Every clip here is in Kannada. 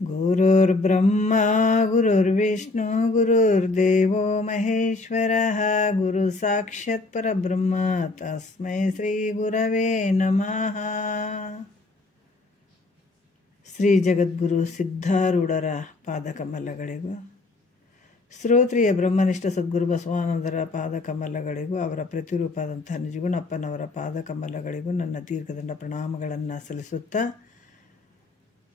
ಗುರುರ್ಬ್ರಹ್ಮ ಗುರುರ್ವಿಷ್ಣು ಗುರುರ್ದೇವೋ ಮಹೇಶ್ವರಃ ಗುರು ಸಾಕ್ಷಾತ್ ಪರಬ್ರಹ್ಮ ತಸ್ಮೈ ಶ್ರೀ ಗುರವೇ ನಮಃ. ಶ್ರೀ ಜಗದ್ಗುರು ಸಿದ್ಧಾರೂಢರ ಪಾದಕಮಲಗಳಿಗೂ, ಶ್ರೋತ್ರಿಯ ಬ್ರಹ್ಮನಿಷ್ಠ ಸದ್ಗುರು ಬಸವಾನಂದರ ಪಾದಕಮಲಗಳಿಗೂ, ಅವರ ಪ್ರತಿರೂಪದಂತಹ ನಿಜಗುಣಪ್ಪನವರ ಪಾದಕಮಲಗಳಿಗೂ ನನ್ನ ದೀರ್ಘದಂಡ ಪ್ರಣಾಮಗಳನ್ನು ಸಲ್ಲಿಸುತ್ತಾ,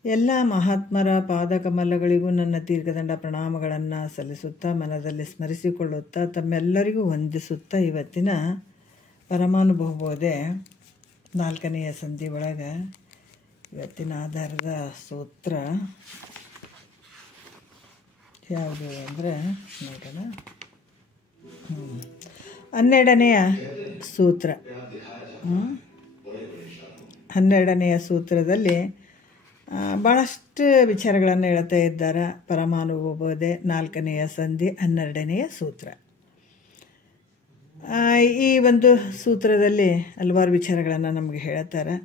ಎಲ್ಲ ಮಹಾತ್ಮರ ಪಾದಕಮಲಗಳಿಗೂ ನನ್ನ ದೀರ್ಘದಂಡ ಪ್ರಣಾಮಗಳನ್ನು ಸಲ್ಲಿಸುತ್ತಾ, ಮನದಲ್ಲಿ ಸ್ಮರಿಸಿಕೊಳ್ಳುತ್ತಾ, ತಮ್ಮೆಲ್ಲರಿಗೂ ವಂದಿಸುತ್ತಾ, ಇವತ್ತಿನ ಪರಮಾನುಭವಬೋಧೆ 4ನೆಯ ಸಂಧಿ ಒಳಗೆ ಇವತ್ತಿನ ಆಧಾರದ ಸೂತ್ರ ಯಾವುದು ಅಂದರೆ ನೋಡೋಣ. 12ನೆಯ ಸೂತ್ರ. 12ನೆಯ ಸೂತ್ರದಲ್ಲಿ ಭಾಳಷ್ಟು ವಿಚಾರಗಳನ್ನು ಹೇಳ್ತಾ ಇದ್ದಾರೆ. ಪರಮಾನುಭವಬೋಧೆ 4ನೆಯ ಸಂಧಿ 12ನೆಯ ಸೂತ್ರ. ಈ ಒಂದು ಸೂತ್ರದಲ್ಲಿ ಹಲವಾರು ವಿಚಾರಗಳನ್ನು ನಮಗೆ ಹೇಳ್ತಾರೆ.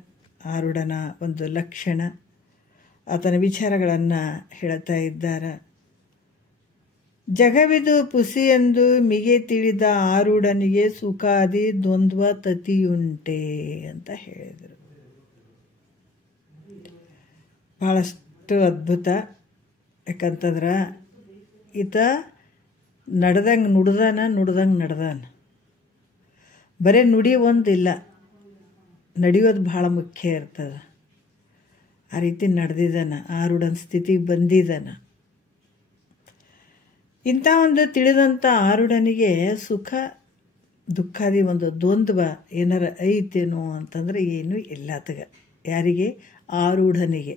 ಆರುಢನ ಒಂದು ಲಕ್ಷಣ, ಆತನ ವಿಚಾರಗಳನ್ನು ಹೇಳ್ತಾ ಇದ್ದಾರೆ. ಜಗವಿದು ಪುಸಿಯೆಂದು ಮಿಗೆ ತಿಳಿದ ಆರುಢನಿಗೆ ಸುಖಾದಿ ದ್ವಂದ್ವ ತತಿಯುಂಟೆ ಅಂತ ಹೇಳಿದರು. ಭಾಳಷ್ಟು ಅದ್ಭುತ. ಯಾಕಂತಂದ್ರೆ ಈತ ನಡೆದಂಗೆ ನುಡ್ದಾನ, ನುಡ್ದಂಗೆ ನಡೆದಾನ. ಬರೀ ನುಡಿ ಒಂದಿಲ್ಲ, ನಡೆಯೋದು ಭಾಳ ಮುಖ್ಯ ಇರ್ತದೆ. ಆ ರೀತಿ ನಡೆದಿದ್ದಾನ, ಆರುಢನ ಸ್ಥಿತಿಗೆ ಬಂದಿದ್ದಾನ. ಇಂಥ ಒಂದು ತಿಳಿದಂಥ ಆರುಢನಿಗೆ ಸುಖ ದುಃಖಾದಿ ಒಂದು ದ್ವಂದ್ವ ಏನಾರ ಐತೇನೋ ಅಂತಂದ್ರೆ ಏನೂ ಇಲ್ಲ ಆತಗ. ಯಾರಿಗೆ? ಆರುಢನಿಗೆ.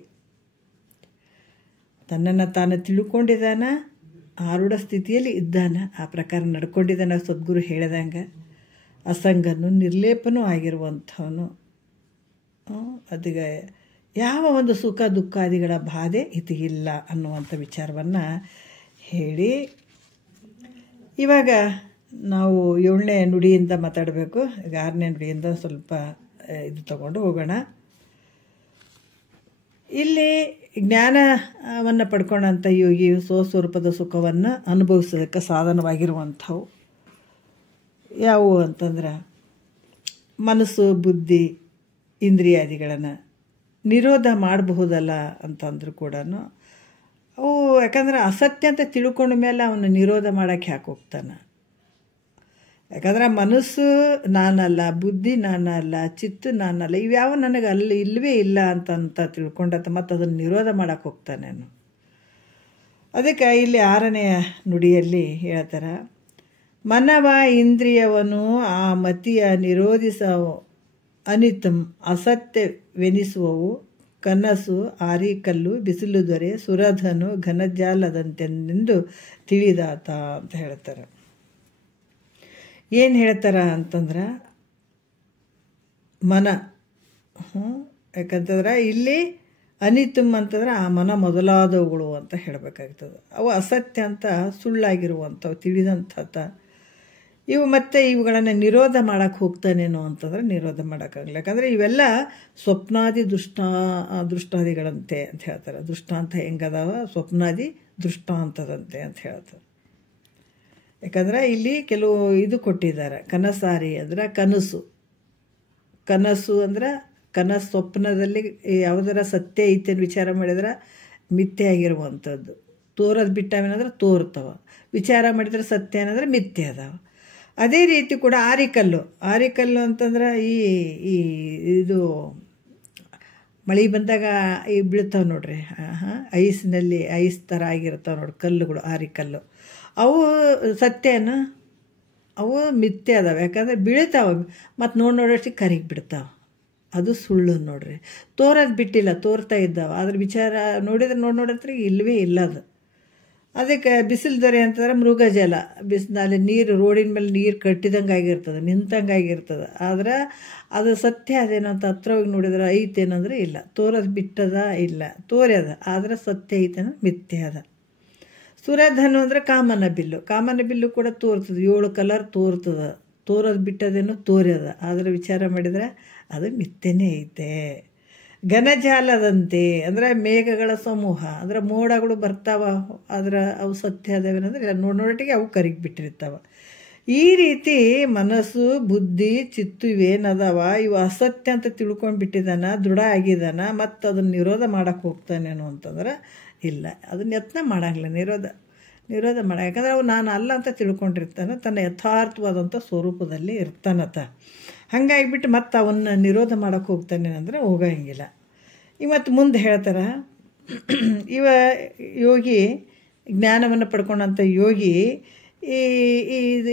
ತನ್ನನ್ನು ತಾನು ತಿಳ್ಕೊಂಡಿದ್ದಾನ, ಆರುಢ ಸ್ಥಿತಿಯಲ್ಲಿ ಇದ್ದಾನ, ಆ ಪ್ರಕಾರ ನಡ್ಕೊಂಡಿದ್ದಾನ. ಸದ್ಗುರು ಹೇಳಿದಂಗೆ ಅಸಂಗನು ನಿರ್ಲೇಪನೂ ಆಗಿರುವಂಥವನು. ಅದಕ್ಕೆ ಯಾವ ಒಂದು ಸುಖ ದುಃಖಾದಿಗಳ ಬಾಧೆ ಇತಿಗಿಲ್ಲ ಅನ್ನುವಂಥ ವಿಚಾರವನ್ನು ಹೇಳಿ, ಇವಾಗ ನಾವು 7ನೇ ನುಡಿಯಿಂದ ಮಾತಾಡಬೇಕು. ಈಗ 6ನೇ ನುಡಿಯಿಂದ ಸ್ವಲ್ಪ ಇದು ತಗೊಂಡು ಹೋಗೋಣ. ಇಲ್ಲಿ ಜ್ಞಾನವನ್ನು ಪಡ್ಕೊಂಡಂಥ ಯೋಗಿಯು ಸ್ವಸ್ವರೂಪದ ಸುಖವನ್ನು ಅನುಭವಿಸೋದಕ್ಕೆ ಸಾಧನವಾಗಿರುವಂಥವು ಯಾವುವು ಅಂತಂದ್ರೆ ಮನಸ್ಸು, ಬುದ್ಧಿ, ಇಂದ್ರಿಯಾದಿಗಳನ್ನು ನಿರೋಧ ಮಾಡಬಹುದಲ್ಲ ಅಂತಂದ್ರೂ ಕೂಡ ಅವು, ಯಾಕಂದ್ರೆ ಅಸತ್ಯ ಅಂತ ತಿಳ್ಕೊಂಡ ಮೇಲೆ ಅವನು ನಿರೋಧ ಮಾಡೋಕ್ಕೆ ಯಾಕೆ ಹೋಗ್ತಾನೆ? ಯಾಕಂದ್ರೆ ಮನಸ್ಸು ನಾನಲ್ಲ, ಬುದ್ಧಿ ನಾನಲ್ಲ, ಚಿತ್ತು ನಾನಲ್ಲ, ಇವ್ಯಾವ ನನಗೆ ಅಲ್ಲಿ ಇಲ್ಲವೇ ಇಲ್ಲ ಅಂತ ತಿಳ್ಕೊಂಡತ್ತ ಮತ್ತು ಅದನ್ನು ನಿರೋಧ ಮಾಡೋಕ್ಕೆ ಹೋಗ್ತಾನೆ. ಅದಕ್ಕೆ ಇಲ್ಲಿ 6ನೆಯ ನುಡಿಯಲ್ಲಿ ಹೇಳ್ತಾರೆ, ಮನವ ಇಂದ್ರಿಯವನು ಆ ಮತಿಯ ನಿರೋಧಿಸ ಅನಿತಂ ಅಸತ್ಯವೆನಿಸುವವು ಕನಸು, ಆರಿಕಲ್ಲು, ಬಿಸಿಲು ದೊರೆ, ಸುರಧನು, ಘನಜಾಲದಂತೆಂದು ತಿಳಿದಾತ ಅಂತ ಹೇಳ್ತಾರೆ. ಏನು ಹೇಳ್ತಾರ ಅಂತಂದ್ರೆ ಮನ, ಯಾಕಂತಂದ್ರೆ ಇಲ್ಲಿ ಅನಿತಮ್ ಅಂತಂದ್ರೆ ಆ ಮನ ಮೊದಲಾದವುಗಳು ಅಂತ ಹೇಳಬೇಕಾಗ್ತದೆ. ಅವು ಅಸತ್ಯ ಅಂತ, ಸುಳ್ಳಾಗಿರುವಂಥವು, ತಿಳಿದಂಥ ಇವು. ಮತ್ತು ಇವುಗಳನ್ನು ನಿರೋಧ ಮಾಡೋಕ್ಕೆ ಹೋಗ್ತಾನೇನೋ ಅಂತಂದ್ರೆ ನಿರೋಧ ಮಾಡೋಕ್ಕಾಗಲ್ಲ. ಯಾಕಂದರೆ ಇವೆಲ್ಲ ಸ್ವಪ್ನಾದಿ ದೃಷ್ಟಾದಿಗಳಂತೆ ಅಂತ ಹೇಳ್ತಾರೆ. ದೃಷ್ಟಾಂತ ಹೆಂಗದಾವ? ಸ್ವಪ್ನಾದಿ ದೃಷ್ಟಾಂತದಂತೆ ಅಂತ ಹೇಳ್ತಾರೆ. ಯಾಕಂದರೆ ಇಲ್ಲಿ ಕೆಲವು ಇದು ಕೊಟ್ಟಿದ್ದಾರೆ. ಕನಸಾರಿ ಅಂದ್ರೆ ಕನಸು. ಕನಸು ಅಂದ್ರೆ ಕನಸು, ಸ್ವಪ್ನದಲ್ಲಿ ಯಾವುದರ ಸತ್ಯ ಐತೆ ವಿಚಾರ ಮಾಡಿದ್ರೆ ಮಿಥ್ಯೆ ಆಗಿರುವಂಥದ್ದು. ತೋರೋದು ಬಿಟ್ಟವೇನಂದ್ರೆ ತೋರ್ತವ, ವಿಚಾರ ಮಾಡಿದ್ರೆ ಸತ್ಯ ಏನಂದ್ರೆ ಮಿಥ್ಯೆ ಅದಾವ. ಅದೇ ರೀತಿ ಕೂಡ ಆರಿಕಲ್ಲು. ಆರಿಕಲ್ಲು ಅಂತಂದ್ರೆ ಇದು ಮಳೆ ಬಂದಾಗ ಈ ಬೀಳ್ತಾವೆ ನೋಡ್ರಿ, ಐಸ್ನಲ್ಲಿ ಐಸ್ ಥರ ಆಗಿರ್ತಾವೆ ನೋಡಿ ಕಲ್ಲುಗಳು, ಆರಿಕಲ್ಲು. ಅವು ಸತ್ಯನ, ಅವು ಮಿಥ್ಯೆ ಅದಾವೆ. ಯಾಕಂದರೆ ಬೀಳ್ತಾವೆ ಮತ್ತು ನೋಡೋಷ್ಟು ಕರಿಗೆ ಬಿಡ್ತಾವೆ, ಅದು ಸುಳ್ಳು ನೋಡ್ರಿ. ತೋರೋದು ಬಿಟ್ಟಿಲ್ಲ, ತೋರ್ತಾ ಇದ್ದಾವೆ. ಅದ್ರ ವಿಚಾರ ನೋಡಿದ್ರೆ ನೋಡೋತ್ರ ಇಲ್ಲವೇ ಇಲ್ಲ ಅದು. ಅದಕ್ಕೆ ಬಿಸಿಲು ದೊರೆ ಅಂತಂದ್ರೆ ಮೃಗಜಲ. ಬಿಸಿಲಲ್ಲಿ ನೀರು, ರೋಡಿನ ಮೇಲೆ ನೀರು ಕಟ್ಟಿದಂಗೆ ಆಗಿರ್ತದೆ, ನಿಂತಂಗೆ ಆಗಿರ್ತದೆ. ಆದ್ರೆ ಅದು ಸತ್ಯ ಅದೇನೋ ಅಂತ ಹತ್ರ ಹೋಗಿ ನೋಡಿದ್ರೆ ಐತೇನಂದ್ರೆ ಇಲ್ಲ. ತೋರೋದು ಬಿಟ್ಟದ ಇಲ್ಲ, ತೋರ್ಯದ, ಆದ್ರೆ ಸತ್ಯ ಐತೇನ ಮಿಥ್ಯೆ ಅದ. ಸುರಧನು ಅಂದರೆ ಕಾಮನ ಬಿಲ್ಲು. ಕಾಮನ ಬಿಲ್ಲು ಕೂಡ ತೋರ್ತದೆ, 7 ಕಲರ್ ತೋರ್ತದೆ. ತೋರೋದು ಬಿಟ್ಟದೇನೋ ತೋರ್ಯದ, ಆದರೆ ವಿಚಾರ ಮಾಡಿದರೆ ಅದು ಮಿಥ್ಯೆನೇ ಐತೆ. ಘನಜಾಲದಂತೆ ಅಂದರೆ ಮೇಘಗಳ ಸಮೂಹ, ಅಂದರೆ ಮೋಡಗಳು ಬರ್ತಾವ, ಆದರೆ ಅವು ಸತ್ಯ ಅದಾವೇನಂದ್ರೆ ನೋಡೋಟಿಗೆ ಅವು ಕರಗಿಬಿಟ್ಟಿರ್ತಾವೆ. ಈ ರೀತಿ ಮನಸ್ಸು, ಬುದ್ಧಿ, ಚಿತ್ತು ಇವೇನದಾವ ಇವು ಅಸತ್ಯ ಅಂತ ತಿಳ್ಕೊಂಡ್ಬಿಟ್ಟಿದ್ದಾನ, ದೃಢ ಆಗಿದ್ದಾನ, ಮತ್ತು ಅದನ್ನು ನಿರೋಧ ಮಾಡೋಕ್ಕೆ ಹೋಗ್ತಾನೇನು ಅಂತಂದ್ರೆ ಇಲ್ಲ, ಅದನ್ನ ಯತ್ನ ಮಾಡಂಗಿಲ್ಲ. ನಿರೋಧ ಮಾಡ, ಯಾಕಂದ್ರೆ ಅವು ನಾನು ಅಲ್ಲ ಅಂತ ತಿಳ್ಕೊಂಡಿರ್ತಾನೆ, ತನ್ನ ಯಥಾರ್ಥವಾದಂಥ ಸ್ವರೂಪದಲ್ಲಿ ಇರ್ತಾನತ. ಹಾಗಾಗಿಬಿಟ್ಟು ಮತ್ತೆ ಅವನ್ನ ನಿರೋಧ ಮಾಡೋಕ್ಕೆ ಹೋಗ್ತಾನೇನಂದ್ರೆ ಹೋಗಂಗಿಲ್ಲ. ಇವತ್ತು ಮುಂದೆ ಹೇಳ್ತಾರೆ, ಇವ ಯೋಗಿ ಜ್ಞಾನವನ್ನು ಪಡ್ಕೊಂಡಂಥ ಯೋಗಿ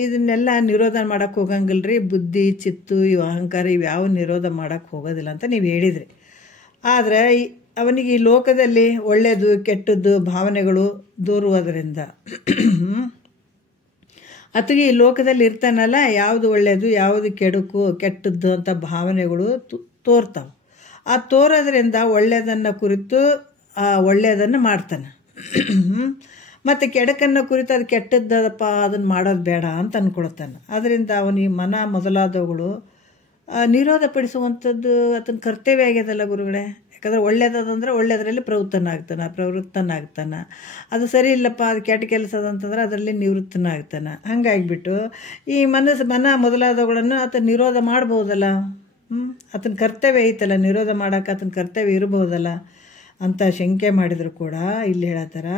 ಇದನ್ನೆಲ್ಲ ನಿರೋಧ ಮಾಡೋಕ್ಕೆ ಹೋಗಂಗಿಲ್ಲ ರೀ. ಬುದ್ಧಿ, ಚಿತ್ತು, ಇವು ಅಹಂಕಾರ ಇವು ಯಾವ ನಿರೋಧ ಮಾಡೋಕ್ಕೆ ಹೋಗೋದಿಲ್ಲ ಅಂತ ನೀವು ಹೇಳಿದ್ರಿ. ಆದರೆ ಅವನಿಗೆ ಈ ಲೋಕದಲ್ಲಿ ಒಳ್ಳೆಯದು ಕೆಟ್ಟದ್ದು ಭಾವನೆಗಳು ದೂರುವುದರಿಂದ ಅಥವಾ ಈ ಲೋಕದಲ್ಲಿ ಇರ್ತಾನಲ್ಲ, ಯಾವುದು ಒಳ್ಳೆಯದು ಯಾವುದು ಕೆಟ್ಟದ್ದು ಅಂತ ಭಾವನೆಗಳು ತೋರ್ತಾವೆ. ಆ ತೋರೋದ್ರಿಂದ ಒಳ್ಳೆಯದನ್ನು ಕುರಿತು ಒಳ್ಳೆಯದನ್ನು ಮಾಡ್ತಾನೆ, ಮತ್ತು ಕೆಡಕನ್ನು ಕುರಿತು ಅದು ಕೆಟ್ಟದ್ದದಪ್ಪ ಅದನ್ನು ಮಾಡೋದು ಬೇಡ ಅಂತ ಅಂದ್ಕೊಳ್ತಾನೆ. ಅದರಿಂದ ಅವನಿಗೆ ಮನ ಮೊದಲಾದವುಗಳು ನಿರೋಧಪಡಿಸುವಂಥದ್ದು ಆತನ ಕರ್ತವ್ಯ ಆಗ್ಯದಲ್ಲ ಗುರುಗಳೇ. ಯಾಕಂದರೆ ಒಳ್ಳೇದಂದ್ರೆ ಒಳ್ಳೆಯದರಲ್ಲಿ ಪ್ರವೃತ್ತನಾಗ್ತಾನೆ. ಅದು ಸರಿ ಇಲ್ಲಪ್ಪ, ಅದು ಕೆಟ್ಟ ಕೆಲಸ ಅದಂತಂದ್ರೆ ಅದರಲ್ಲಿ ನಿವೃತ್ತನಾಗ್ತಾನೆ. ಹಾಗಾಗಿಬಿಟ್ಟು ಈ ಮನ ಮೊದಲಾದವುಗಳನ್ನು ಆತ ನಿರೋಧ ಮಾಡ್ಬೋದಲ್ಲ. ಆತನ ಕರ್ತವ್ಯ ಐತಲ್ಲ, ನಿರೋಧ ಮಾಡೋಕೆ ಆತನ ಕರ್ತವ್ಯ ಇರ್ಬೋದಲ್ಲ ಅಂತ ಶಂಕೆ ಮಾಡಿದ್ರು ಕೂಡ ಇಲ್ಲಿ ಹೇಳತ್ತಾರ,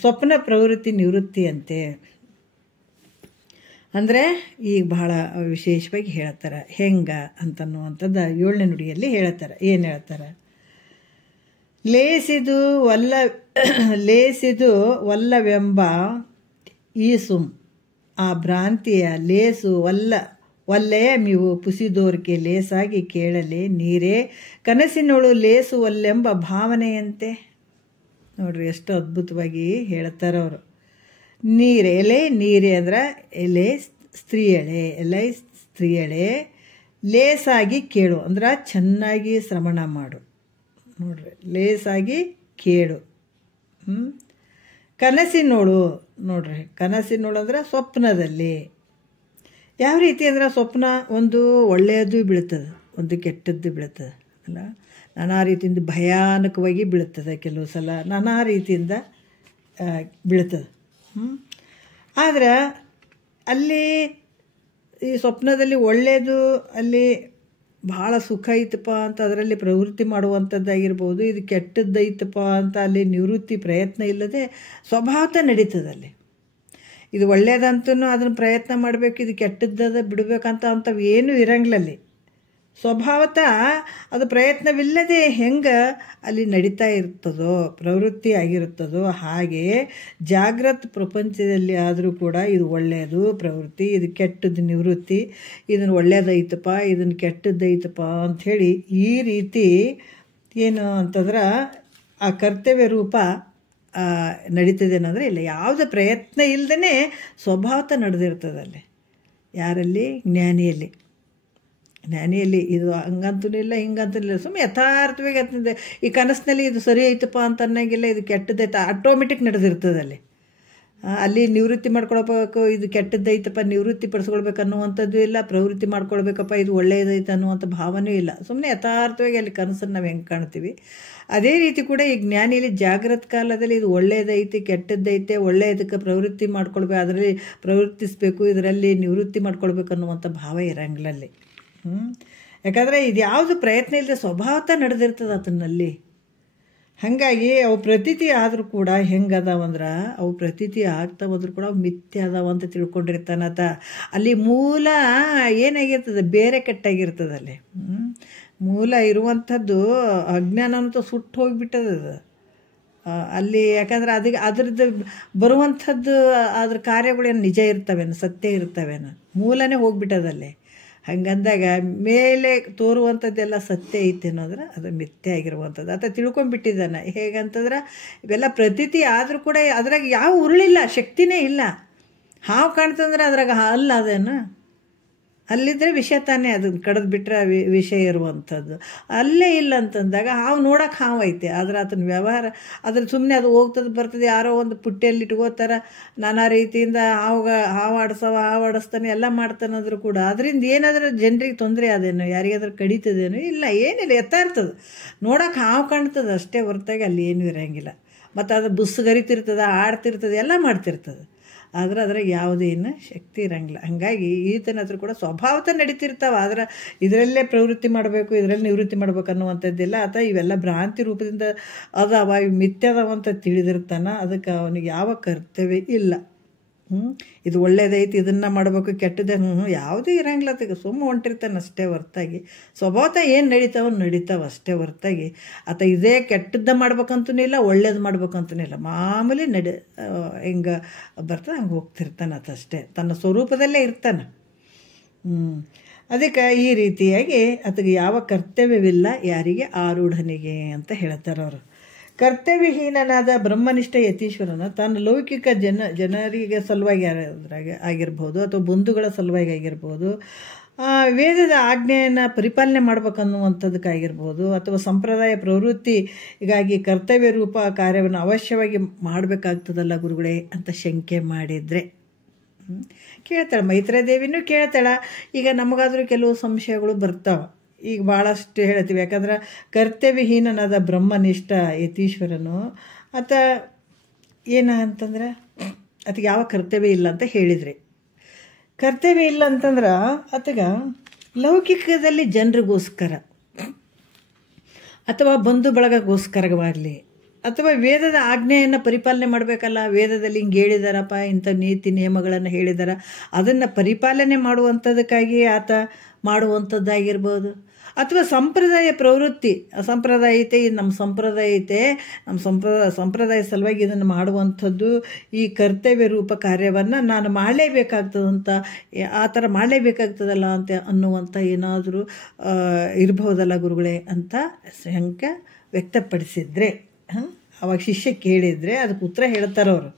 ಸ್ವಪ್ನ ಪ್ರವೃತ್ತಿ ನಿವೃತ್ತಿ ಅಂತೆ. ಅಂದರೆ ಈಗ ಬಹಳ ವಿಶೇಷವಾಗಿ ಹೇಳ್ತಾರೆ ಹೆಂಗ ಅಂತನ್ನುವಂಥದ್ದು 7ನೇ ನುಡಿಯಲ್ಲಿ ಹೇಳ್ತಾರೆ. ಏನು ಹೇಳ್ತಾರೆ? ಲೇಸಿದು ವಲ್ಲವೆಂಬ ಈಸುಂ ಆ ಭ್ರಾಂತಿಯ ಲೇಸು ಒಲ್ಲೆಯ ಮಿವು ಪುಸಿದೋರ್ಕೆ ಲೇಸಾಗಿ ಕೇಳಲೆ ನೀರೇ ಕನಸಿನೊಳು ಲೇಸು ಒಲ್ಲೆಂಬ ಭಾವನೆಯಂತೆ. ನೋಡ್ರಿ ಎಷ್ಟು ಅದ್ಭುತವಾಗಿ ಹೇಳ್ತಾರೆ ಅವರು. ನೀರೇ ಅಂದ್ರೆ ಎಲೆ ಸ್ತ್ರೀಯಳೆ ಲೇಸಾಗಿ ಕೇಳು ಅಂದ್ರೆ ಚೆನ್ನಾಗಿ ಶ್ರವಣ ಮಾಡು. ನೋಡ್ರಿ, ಲೇಸಾಗಿ ಕೇಳು. ಕನಸಿನೋಳು ಅಂದ್ರೆ ಸ್ವಪ್ನದಲ್ಲಿ ಯಾವ ರೀತಿ ಅಂದ್ರೆ ಸ್ವಪ್ನ ಒಂದು ಒಳ್ಳೆಯದು ಬೀಳ್ತದೆ, ಒಂದು ಕೆಟ್ಟದ್ದು ಬೀಳ್ತದೆ ಅಲ್ಲ. ನಾನಾ ರೀತಿಯಿಂದ ಭಯಾನಕವಾಗಿ ಬೀಳ್ತದೆ, ಕೆಲವು ಸಲ ನಾನಾ ರೀತಿಯಿಂದ ಬೀಳ್ತದೆ. ಆದ್ರೆ ಅಲ್ಲಿ ಈ ಸ್ವಪ್ನದಲ್ಲಿ ಒಳ್ಳೆಯದು ಅಲ್ಲಿ ಭಾಳ ಸುಖ ಐತಪ್ಪ ಅಂತ ಅದರಲ್ಲಿ ಪ್ರವೃತ್ತಿ ಮಾಡುವಂಥದ್ದಾಗಿರ್ಬೋದು. ಇದು ಕೆಟ್ಟದ್ದೈತಪ್ಪ ಅಂತ ಅಲ್ಲಿ ನಿವೃತ್ತಿ ಪ್ರಯತ್ನ ಇಲ್ಲದೆ ಸ್ವಭಾವತ ನಡೀತದಲ್ಲಿ. ಇದು ಒಳ್ಳೆಯದಂತೂ ಅದನ್ನು ಪ್ರಯತ್ನ ಮಾಡಬೇಕು, ಇದು ಕೆಟ್ಟದ್ದದ ಬಿಡಬೇಕಂತ ಅಂಥವು ಏನೂ ಇರಂಗಿಲ್ಲಲ್ಲಿ. ಸ್ವಭಾವತಃ ಅದು ಪ್ರಯತ್ನವಿಲ್ಲದೆ ಹೆಂಗೆ ಅಲ್ಲಿ ನಡೀತಾ ಇರ್ತದೋ, ಪ್ರವೃತ್ತಿ ಆಗಿರುತ್ತದೋ, ಹಾಗೆಯೇ ಜಾಗೃತ ಪ್ರಪಂಚದಲ್ಲಿ ಆದರೂ ಕೂಡ ಇದು ಒಳ್ಳೆಯದು ಪ್ರವೃತ್ತಿ, ಇದು ಕೆಟ್ಟದ್ದು ನಿವೃತ್ತಿ, ಇದನ್ನು ಒಳ್ಳೆಯದೈತಪ್ಪ ಇದನ್ನು ಕೆಟ್ಟದ್ದೈತಪ್ಪ ಅಂಥೇಳಿ ಈ ರೀತಿ ಏನು ಅಂತಂದ್ರೆ ಆ ಕರ್ತವ್ಯ ರೂಪ ನಡೀತದೆ ಅನ್ನೋದ್ರೆ ಇಲ್ಲ. ಯಾವುದೇ ಪ್ರಯತ್ನ ಇಲ್ಲದೇ ಸ್ವಭಾವತ ನಡೆದಿರ್ತದಲ್ಲಿ. ಯಾರಲ್ಲಿ? ಜ್ಞಾನಿಯಲ್ಲಿ ಇದು ಹಂಗಂತೂ ಇಲ್ಲ ಹಿಂಗಂತೂ ಇಲ್ಲ, ಸುಮ್ಮನೆ ಯಥಾರ್ಥವಾಗಿ ಆಗ್ತದೆ. ಈ ಕನಸಿನಲ್ಲಿ ಇದು ಸರಿ ಐತಪ್ಪ ಅಂತ ಅನ್ನೋಂಗಿಲ್ಲ, ಇದು ಕೆಟ್ಟದ್ದೈತೆ ಆಟೋಮೆಟಿಕ್ ನಡೆದಿರ್ತದಲ್ಲಿ. ಅಲ್ಲಿ ನಿವೃತ್ತಿ ಮಾಡ್ಕೊಳ್ಬೇಕು, ಇದು ಕೆಟ್ಟದ್ದೈತಪ್ಪ ನಿವೃತ್ತಿ ಪಡಿಸ್ಕೊಳ್ಬೇಕು ಅನ್ನುವಂಥದ್ದು ಇಲ್ಲ, ಪ್ರವೃತ್ತಿ ಮಾಡ್ಕೊಳ್ಬೇಕಪ್ಪ ಇದು ಒಳ್ಳೆಯದೈತೆ ಅನ್ನುವಂಥ ಭಾವನೆ ಇಲ್ಲ. ಸುಮ್ಮನೆ ಯಥಾರ್ಥವಾಗಿ ಅಲ್ಲಿ ಕನಸನ್ನು ನಾವು ಹೆಂಗೆ ಕಾಣ್ತೀವಿ ಅದೇ ರೀತಿ ಕೂಡ ಈ ಜ್ಞಾನಿಯಲ್ಲಿ ಜಾಗೃತ ಕಾಲದಲ್ಲಿ ಇದು ಒಳ್ಳೆಯದೈತಿ ಕೆಟ್ಟದ್ದೈತೆ, ಒಳ್ಳೆಯದಕ್ಕೆ ಪ್ರವೃತ್ತಿ ಮಾಡ್ಕೊಳ್ಬೇಕು, ಅದರಲ್ಲಿ ಪ್ರವರ್ತಿಸಬೇಕು, ಇದರಲ್ಲಿ ನಿವೃತ್ತಿ ಮಾಡ್ಕೊಳ್ಬೇಕು ಅನ್ನುವಂಥ ಭಾವ ಇರಂಗಿಲ್ಲಲ್ಲಿ. ಯಾಕಂದರೆ ಇದು ಯಾವುದು ಪ್ರಯತ್ನ ಇಲ್ಲದೆ ಸ್ವಭಾವತ ನಡೆದಿರ್ತದೆ ಅದನ್ನಲ್ಲಿ. ಹಾಗಾಗಿ ಅವು ಪ್ರತೀತಿ ಆದರೂ ಕೂಡ ಹೆಂಗದಾವಂದ್ರೆ ಅವು ಪ್ರತೀತಿ ಆಗ್ತಾವಂದ್ರೂ ಕೂಡ ಅವು ಮಿಥ್ಯೆ ಅದಾವ ಅಂತ ತಿಳ್ಕೊಂಡಿರ್ತಾನತ. ಅಲ್ಲಿ ಮೂಲ ಏನಾಗಿರ್ತದೆ, ಬೇರೆ ಕೆಟ್ಟಾಗಿರ್ತದಲ್ಲಿ. ಮೂಲ ಇರುವಂಥದ್ದು ಅಜ್ಞಾನ ಅಂತ ಸುಟ್ಟು ಹೋಗಿಬಿಟ್ಟದ ಅಲ್ಲಿ. ಯಾಕಂದ್ರೆ ಅದ್ರದ್ದು ಬರುವಂಥದ್ದು ಅದ್ರ ಕಾರ್ಯಗಳೇನು ನಿಜ ಇರ್ತವೇನು, ಸತ್ಯ ಇರ್ತವೇನು, ಮೂಲನೇ ಹೋಗ್ಬಿಟ್ಟದಲ್ಲಿ. ಹಂಗಂದಾಗ ಮೇಲೆ ತೋರುವಂಥದ್ದೆಲ್ಲ ಸತ್ಯ ಐತೆ ಅನ್ನೋದ್ರೆ ಅದು ಮಿಥ್ಯೆ ಆಗಿರುವಂಥದ್ದು ಆತ ತಿಳ್ಕೊಂಡ್ಬಿಟ್ಟಿದ್ದಾನೆ. ಹೇಗಂತಂದ್ರೆ ಇವೆಲ್ಲ ಪ್ರತೀತಿ ಆದರೂ ಕೂಡ ಅದ್ರಾಗ ಯಾವ ಉರುಳಿಲ್ಲ, ಶಕ್ತಿನೇ ಇಲ್ಲ. ಹಾವು ಕಾಣ್ತಂದ್ರೆ ಅದ್ರಾಗ ಅಲ್ಲ, ಅದೇನು ಅಲ್ಲಿದ್ದರೆ ವಿಷ ತಾನೇ, ಅದನ್ನು ಕಡಿದು ಬಿಟ್ಟರೆ ವಿಷ ಇರುವಂಥದ್ದು. ಅಲ್ಲೇ ಇಲ್ಲ ಅಂತಂದಾಗ ಹಾವು ನೋಡೋಕೆ ಹಾವು ಐತೆ, ಆದರೆ ಅದನ್ನ ವ್ಯವಹಾರ ಅದ್ರ ಸುಮ್ಮನೆ ಅದು ಹೋಗ್ತದೆ ಬರ್ತದೆ, ಯಾರೋ ಒಂದು ಪುಟ್ಟಿಯಲ್ಲಿ ಇಟ್ಕೋತಾರೆ, ನಾನಾ ರೀತಿಯಿಂದ ಹಾವು ಆಡಿಸ್ತಾನೆ ಎಲ್ಲ ಮಾಡ್ತಾನಂದ್ರೂ ಕೂಡ ಅದರಿಂದ ಏನಾದರೂ ಜನರಿಗೆ ತೊಂದರೆ ಆದೇನೋ, ಯಾರಿಗಾದ್ರೂ ಕಡಿತದೇನೋ? ಇಲ್ಲ, ಏನಿಲ್ಲ, ಎತ್ತಾ ಇರ್ತದೆ, ನೋಡೋಕೆ ಹಾವು ಕಾಣ್ತದೆ ಅಷ್ಟೇ ಹೊರತಾಗಿ ಅಲ್ಲಿ ಏನೂ ಇರೋಂಗಿಲ್ಲ. ಮತ್ತು ಅದು ಬುಸ್ಸಗರಿತಿರ್ತದೆ, ಆಡ್ತಿರ್ತದೆ, ಎಲ್ಲ ಮಾಡ್ತಿರ್ತದೆ, ಆದರೆ ಅದ್ರಾಗ ಯಾವುದೇನು ಶಕ್ತಿ ಇರೋಂಗಿಲ್ಲ. ಹಾಗಾಗಿ ಈತನ ಹತ್ರ ಕೂಡ ಸ್ವಭಾವತ ನಡೀತಿರ್ತಾವೆ, ಆದರೆ ಇದರಲ್ಲೇ ಪ್ರವೃತ್ತಿ ಮಾಡಬೇಕು, ಇದರಲ್ಲಿ ನಿವೃತ್ತಿ ಮಾಡ್ಬೇಕು ಅನ್ನುವಂಥದ್ದಿಲ್ಲ. ಅಥವಾ ಇವೆಲ್ಲ ಭ್ರಾಂತಿ ರೂಪದಿಂದ ಅದಾವ, ಇವು ಮಿಥ್ಯದವಂತ ತಿಳಿದಿರ್ತಾನೆ, ಅದಕ್ಕೆ ಅವನಿಗೆ ಯಾವ ಕರ್ತವ್ಯ ಇಲ್ಲ. ಇದು ಒಳ್ಳೇದೈತಿ, ಇದನ್ನು ಮಾಡಬೇಕು, ಕೆಟ್ಟದೇ ಯಾವುದೂ ಇರೋಂಗಿಲ್ಲ. ಅದಕ್ಕೆ ಸುಮ್ಮ ಹೊಂಟಿರ್ತಾನೆ ಅಷ್ಟೇ ಹೊರತಾಗಿ ಸ್ವಭಾವತ ಏನು ನಡೀತಾವೆ ಅಷ್ಟೇ ಹೊರತಾಗಿ ಇದೇ ಕೆಟ್ಟದ್ದ ಮಾಡ್ಬೇಕಂತೂ ಇಲ್ಲ, ಒಳ್ಳೇದು ಮಾಡ್ಬೇಕಂತೂ ಇಲ್ಲ. ಮಾಮೂಲಿ ಹಿಂಗೆ ಬರ್ತದೆ, ಹಂಗೆ ಹೋಗ್ತಿರ್ತಾನೆ ಅದಷ್ಟೇ, ತನ್ನ ಸ್ವರೂಪದಲ್ಲೇ ಇರ್ತಾನೆ. ಅದಕ್ಕೆ ಈ ರೀತಿಯಾಗಿ ಅದಕ್ಕೆ ಯಾವ ಕರ್ತವ್ಯವಿಲ್ಲ ಯಾರಿಗೆ ಆರೂಢನಿಗೆ ಅಂತ ಹೇಳ್ತಾರೆ ಅವರು. ಕರ್ತವ್ಯಹೀನನಾದ ಬ್ರಹ್ಮನಿಷ್ಠ ಯತೀಶ್ವರನ ತನ್ನ ಲೌಕಿಕ ಜನರಿಗೆ ಸಲುವಾಗಿ ಆಗಿರ್ಬೋದು, ಅಥವಾ ಬಂಧುಗಳ ಸಲುವಾಗಿ ಆಗಿರ್ಬೋದು, ವೇದದ ಆಜ್ಞೆಯನ್ನು ಪರಿಪಾಲನೆ ಮಾಡ್ಬೇಕನ್ನುವಂಥದ್ದಕ್ಕಾಗಿರ್ಬೋದು, ಅಥವಾ ಸಂಪ್ರದಾಯ ಪ್ರವೃತ್ತಿಗಾಗಿ ಕರ್ತವ್ಯ ರೂಪ ಕಾರ್ಯವನ್ನು ಅವಶ್ಯವಾಗಿ ಮಾಡಬೇಕಾಗ್ತದಲ್ಲ ಗುರುಗಳೇ ಅಂತ ಶಂಕೆ ಮಾಡಿದರೆ ಕೇಳ್ತಾಳೆ. ಮೈತ್ರೇದೇವಿನೂ ಕೇಳ್ತಾಳೆ. ಈಗ ನಮಗಾದರೂ ಕೆಲವು ಸಂಶಯಗಳು ಬರ್ತಾವೆ, ಈಗ ಭಾಳಷ್ಟು ಹೇಳ್ತೀವಿ. ಯಾಕಂದ್ರೆ ಕರ್ತವ್ಯಹೀನನಾದ ಬ್ರಹ್ಮನಿಷ್ಠ ಯತೀಶ್ವರನು ಏನ ಅಂತಂದ್ರೆ ಅದಕ್ಕೆ ಯಾವ ಕರ್ತವ್ಯ ಇಲ್ಲ ಅಂತ ಹೇಳಿದ್ರಿ. ಕರ್ತವ್ಯ ಇಲ್ಲ ಅಂತಂದ್ರೆ ಲೌಕಿಕದಲ್ಲಿ ಜನರಿಗೋಸ್ಕರ ಅಥವಾ ಬಂಧು ಬಳಗಗೋಸ್ಕರವಾಗಲಿ, ಅಥವಾ ವೇದದ ಆಜ್ಞೆಯನ್ನು ಪರಿಪಾಲನೆ ಮಾಡಬೇಕಲ್ಲ, ವೇದದಲ್ಲಿ ಹಿಂಗೆ ಹೇಳಿದಾರಪ್ಪ, ಇಂಥ ನೀತಿ ನಿಯಮಗಳನ್ನು ಹೇಳಿದಾರ, ಅದನ್ನು ಪರಿಪಾಲನೆ ಮಾಡುವಂಥದ್ದಕ್ಕಾಗಿ ಆತ ಮಾಡುವಂಥದ್ದಾಗಿರ್ಬೋದು, ಅಥವಾ ಸಂಪ್ರದಾಯ ಪ್ರವೃತ್ತಿ, ಸಂಪ್ರದಾಯ ಐತೆ, ಇದು ನಮ್ಮ ಸಂಪ್ರದಾಯ ಐತೆ, ನಮ್ಮ ಸಂಪ್ರದಾಯ ಸಲುವಾಗಿ ಇದನ್ನು ಮಾಡುವಂಥದ್ದು, ಈ ಕರ್ತವ್ಯ ರೂಪ ಕಾರ್ಯವನ್ನು ನಾನು ಮಾಡಲೇಬೇಕಾಗ್ತದಂತ, ಆ ಥರ ಮಾಡಲೇಬೇಕಾಗ್ತದಲ್ಲ ಅಂತ ಅನ್ನುವಂಥ ಏನಾದರೂ ಇರ್ಬೋದಲ್ಲ ಗುರುಗಳೇ ಅಂತ ಶಂಕೆ ವ್ಯಕ್ತಪಡಿಸಿದರೆ, ಅವಾಗ ಶಿಷ್ಯ ಕೇಳಿದರೆ ಅದಕ್ಕೆ ಉತ್ತರ ಹೇಳ್ತಾರವರು.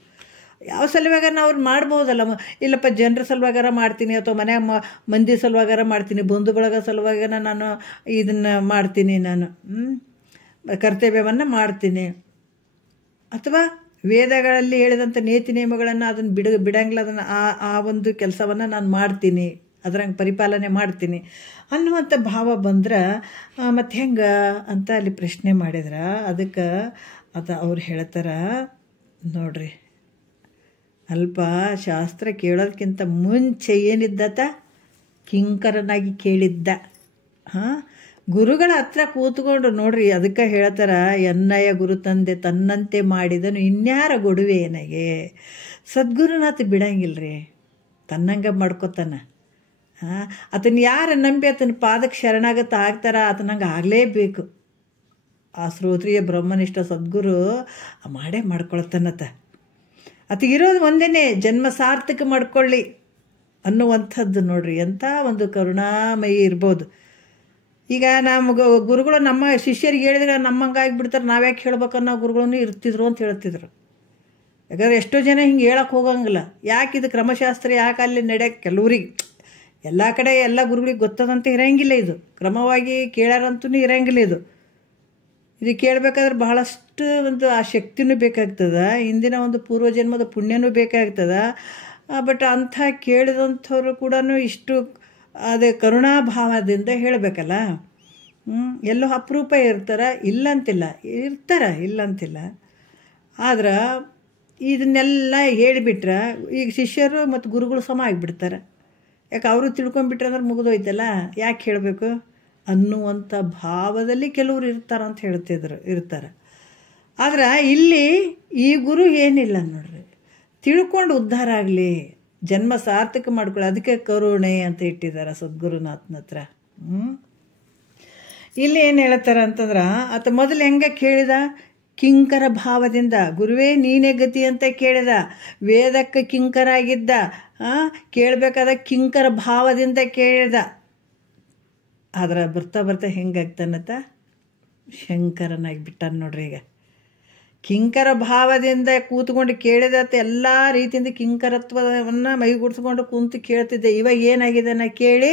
ಯಾವ ಸಲುವಾಗಾರ ಅವ್ರು ಮಾಡ್ಬೋದಲ್ಲ, ಇಲ್ಲಪ್ಪ ಜನರ ಸಲುವಾಗಾರ ಮಾಡ್ತೀನಿ, ಅಥವಾ ಮನ್ಯಾಗ ಮಂದಿ ಸಲುವಾಗಾರ ಮಾಡ್ತೀನಿ, ಬಂಧು ಬಳಗ ಸಲುವಾಗಾರ ನಾನು ಇದನ್ನು ಮಾಡ್ತೀನಿ, ನಾನು ಕರ್ತವ್ಯವನ್ನು ಮಾಡ್ತೀನಿ, ಅಥವಾ ವೇದಗಳಲ್ಲಿ ಹೇಳಿದಂಥ ನೀತಿ ನಿಯಮಗಳನ್ನು ಅದನ್ನು ಬಿಡಂಗಿಲ್ಲ, ಅದನ್ನು ಆ ಒಂದು ಕೆಲಸವನ್ನು ನಾನು ಮಾಡ್ತೀನಿ, ಅದ್ರಂಗೆ ಪರಿಪಾಲನೆ ಮಾಡ್ತೀನಿ ಅನ್ನುವಂಥ ಭಾವ ಬಂದ್ರೆ ಮತ್ತು ಹೆಂಗೆ ಅಂತ ಅಲ್ಲಿ ಪ್ರಶ್ನೆ ಮಾಡಿದ್ರೆ ಅದಕ್ಕೆ ಅವ್ರು ಹೇಳ್ತಾರ ನೋಡ್ರಿ, ಅಲ್ಪ ಶಾಸ್ತ್ರ ಕೇಳೋದಕ್ಕಿಂತ ಮುಂಚೆ ಏನಿದ್ದತ ಕಿಂಕರನಾಗಿ ಕೇಳಿದ್ದ. ಗುರುಗಳ ಹತ್ರ ಕೂತ್ಕೊಂಡು ನೋಡ್ರಿ, ಅದಕ್ಕೆ ಹೇಳ್ತಾರ, ಎನ್ನಯ ಗುರು ತಂದೆ ತನ್ನಂತೆ ಮಾಡಿದನು ಇನ್ಯಾರ ಗೊಡುವೆ ಏನಾಗೆ. ಸದ್ಗುರುನಾಥ ಬಿಡಂಗಿಲ್ರಿ, ತನ್ನಂಗೆ ಮಾಡ್ಕೊತಾನ. ಆತನ ಯಾರು ನಂಬಿ ಆತನ ಪಾದಕ್ಕೆ ಶರಣಾಗತ ಆಗ್ತಾರ, ಆತನಂಗೆ ಆಗಲೇಬೇಕು. ಆ ಶ್ರೋತ್ರಿಯ ಬ್ರಹ್ಮನಿಷ್ಠ ಸದ್ಗುರು ಮಾಡೇ ಮಾಡ್ಕೊಳ್ತಾನತ. ಅತಿಗಿರೋದು ಒಂದೇ, ಜನ್ಮ ಸಾರ್ಥಕ ಮಾಡ್ಕೊಳ್ಳಿ ಅನ್ನುವಂಥದ್ದು ನೋಡ್ರಿ, ಎಂಥ ಒಂದು ಕರುಣಾಮಯಿ ಇರ್ಬೋದು. ಈಗ ನಮ್ಗೆ ಗುರುಗಳು ನಮ್ಮ ಶಿಷ್ಯರಿಗೆ ಹೇಳಿದ್ರೆ ನಮ್ಮಂಗೆ ಆಗಿಬಿಡ್ತಾರೆ, ನಾವ್ಯಾಕೆ ಹೇಳ್ಬೇಕನ್ನೋ ಗುರುಗಳೂ ಇರ್ತಿದ್ರು ಅಂತ ಹೇಳ್ತಿದ್ರು. ಯಾಕಂದ್ರೆ ಎಷ್ಟೋ ಜನ ಹಿಂಗೆ ಹೇಳಕ್ಕೆ ಹೋಗಂಗಿಲ್ಲ. ಯಾಕೆ ಇದು ಕ್ರಮಶಾಸ್ತ್ರ ಯಾಕೆ ಅಲ್ಲಿ ನಡೆಯಕ್ಕೆ ಕೆಲವ್ರಿಗೆ, ಎಲ್ಲ ಕಡೆ ಎಲ್ಲ ಗುರುಗಳಿಗೆ ಗೊತ್ತದಂತ ಇರೋಂಗಿಲ್ಲ, ಇದು ಕ್ರಮವಾಗಿ ಕೇಳಾರಂತೂ ಇರೋಂಗಿಲ್ಲ. ಇದು ಕೇಳಬೇಕಾದ್ರೆ ಬಹಳಷ್ಟು ಒಂದು ಆ ಶಕ್ತಿನೂ ಬೇಕಾಗ್ತದೆ, ಹಿಂದಿನ ಒಂದು ಪೂರ್ವಜನ್ಮದ ಪುಣ್ಯನೂ ಬೇಕಾಗ್ತದೆ. ಬಟ್ ಅಂಥ ಕೇಳಿದಂಥವ್ರು ಕೂಡ ಇಷ್ಟು ಅದೇ ಕರುಣಾಭಾವದಿಂದ ಹೇಳಬೇಕಲ್ಲ. ಎಲ್ಲೋ ಅಪರೂಪ ಇರ್ತಾರೆ, ಇಲ್ಲಂತಿಲ್ಲ. ಆದ್ರೆ ಇದನ್ನೆಲ್ಲ ಹೇಳಿಬಿಟ್ರೆ ಈಗ ಶಿಷ್ಯರು ಮತ್ತು ಗುರುಗಳು ಸಮ ಆಗಿಬಿಡ್ತಾರೆ. ಯಾಕೆ ಅವರು ತಿಳ್ಕೊಂಡ್ಬಿಟ್ರೆ ಅಂದ್ರೆ ಮುಗಿದೋಯ್ತಲ್ಲ, ಯಾಕೆ ಹೇಳಬೇಕು ಅನ್ನುವಂಥ ಭಾವದಲ್ಲಿ ಕೆಲವರು ಇರ್ತಾರಂತ ಇರ್ತಾರೆ. ಆದ್ರೆ ಇಲ್ಲಿ ಈ ಗುರು ಏನಿಲ್ಲ ನೋಡ್ರಿ, ತಿಳ್ಕೊಂಡು ಉದ್ಧಾರ ಆಗಲಿ, ಜನ್ಮ ಸಾರ್ಥಕ ಮಾಡ್ಕೊಳ್ಳಿ, ಅದಕ್ಕೆ ಕರುಣೆ ಅಂತ ಇಟ್ಟಿದ್ದಾರೆ ಸದ್ಗುರುನಾಥನ ಹತ್ರ. ಇಲ್ಲಿ ಏನು ಹೇಳ್ತಾರೆ ಅಂತಂದ್ರೆ, ಆತ ಮೊದಲು ಹೆಂಗೆ ಕೇಳಿದ, ಕಿಂಕರ ಭಾವದಿಂದ, ಗುರುವೇ ನೀನೇ ಗತಿ ಅಂತ ಕೇಳಿದ, ವೇದಕ್ಕೆ ಕಿಂಕರ ಆಗಿದ್ದ, ಕೇಳಬೇಕಾದ ಕಿಂಕರ ಭಾವದಿಂದ ಕೇಳಿದ. ಆದ್ರೆ ಬರ್ತಾ ಹೆಂಗಾಗ್ತಾನತ್ತ ಶಂಕರನಾಗಿ ಬಿಟ್ಟಾನ ನೋಡ್ರಿ. ಈಗ ಕಿಂಕರ ಭಾವದಿಂದ ಕೂತ್ಕೊಂಡು ಕೇಳಿದತ್ತೆ ಎಲ್ಲ ರೀತಿಯಿಂದ ಕಿಂಕರತ್ವವನ್ನು ಮೈಗೂಡಿಸ್ಕೊಂಡು ಕೂತು ಕೇಳ್ತಿದ್ದೆ. ಇವಾಗ ಏನಾಗಿದ್ದಾನ ಕೇಳಿ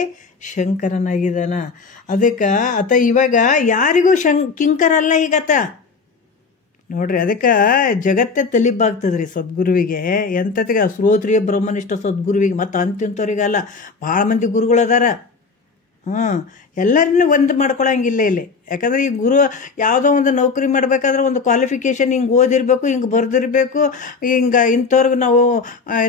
ಶಂಕರನಾಗಿದ್ದಾನ. ಅದಕ್ಕೆ ಆತ ಇವಾಗ ಯಾರಿಗೂ ಕಿಂಕರ ಅಲ್ಲ ಈಗತ ನೋಡ್ರಿ. ಅದಕ್ಕೆ ಜಗತ್ತೇ ತಲಿಬಾಗ್ತದ್ರಿ ಸದ್ಗುರುವಿಗೆ. ಎಂತತಿಗೆ ಶ್ರೋತ್ರಿಯ ಬ್ರಹ್ಮನಿಷ್ಠ ಸದ್ಗುರುವಿಗೆ ಮತ್ತು ಅಂತಿಂತವ್ರಿಗಲ್ಲ. ಭಾಳ ಮಂದಿ ಗುರುಗಳು ಅದಾರ. ಎಲ್ಲರನ್ನೂ ಒಂದು ಮಾಡ್ಕೊಳಂಗಿಲ್ಲ ಇಲ್ಲಿ. ಯಾಕಂದ್ರೆ ಈ ಗುರು ಯಾವುದೋ ಒಂದು ನೌಕರಿ ಮಾಡಬೇಕಾದ್ರೆ ಒಂದು ಕ್ವಾಲಿಫಿಕೇಷನ್ ಹಿಂಗೆ ಓದಿರಬೇಕು, ಹಿಂಗೆ ಬರೆದಿರಬೇಕು, ಹಿಂಗೆ ಇಂಥವ್ರಿಗೆ ನಾವು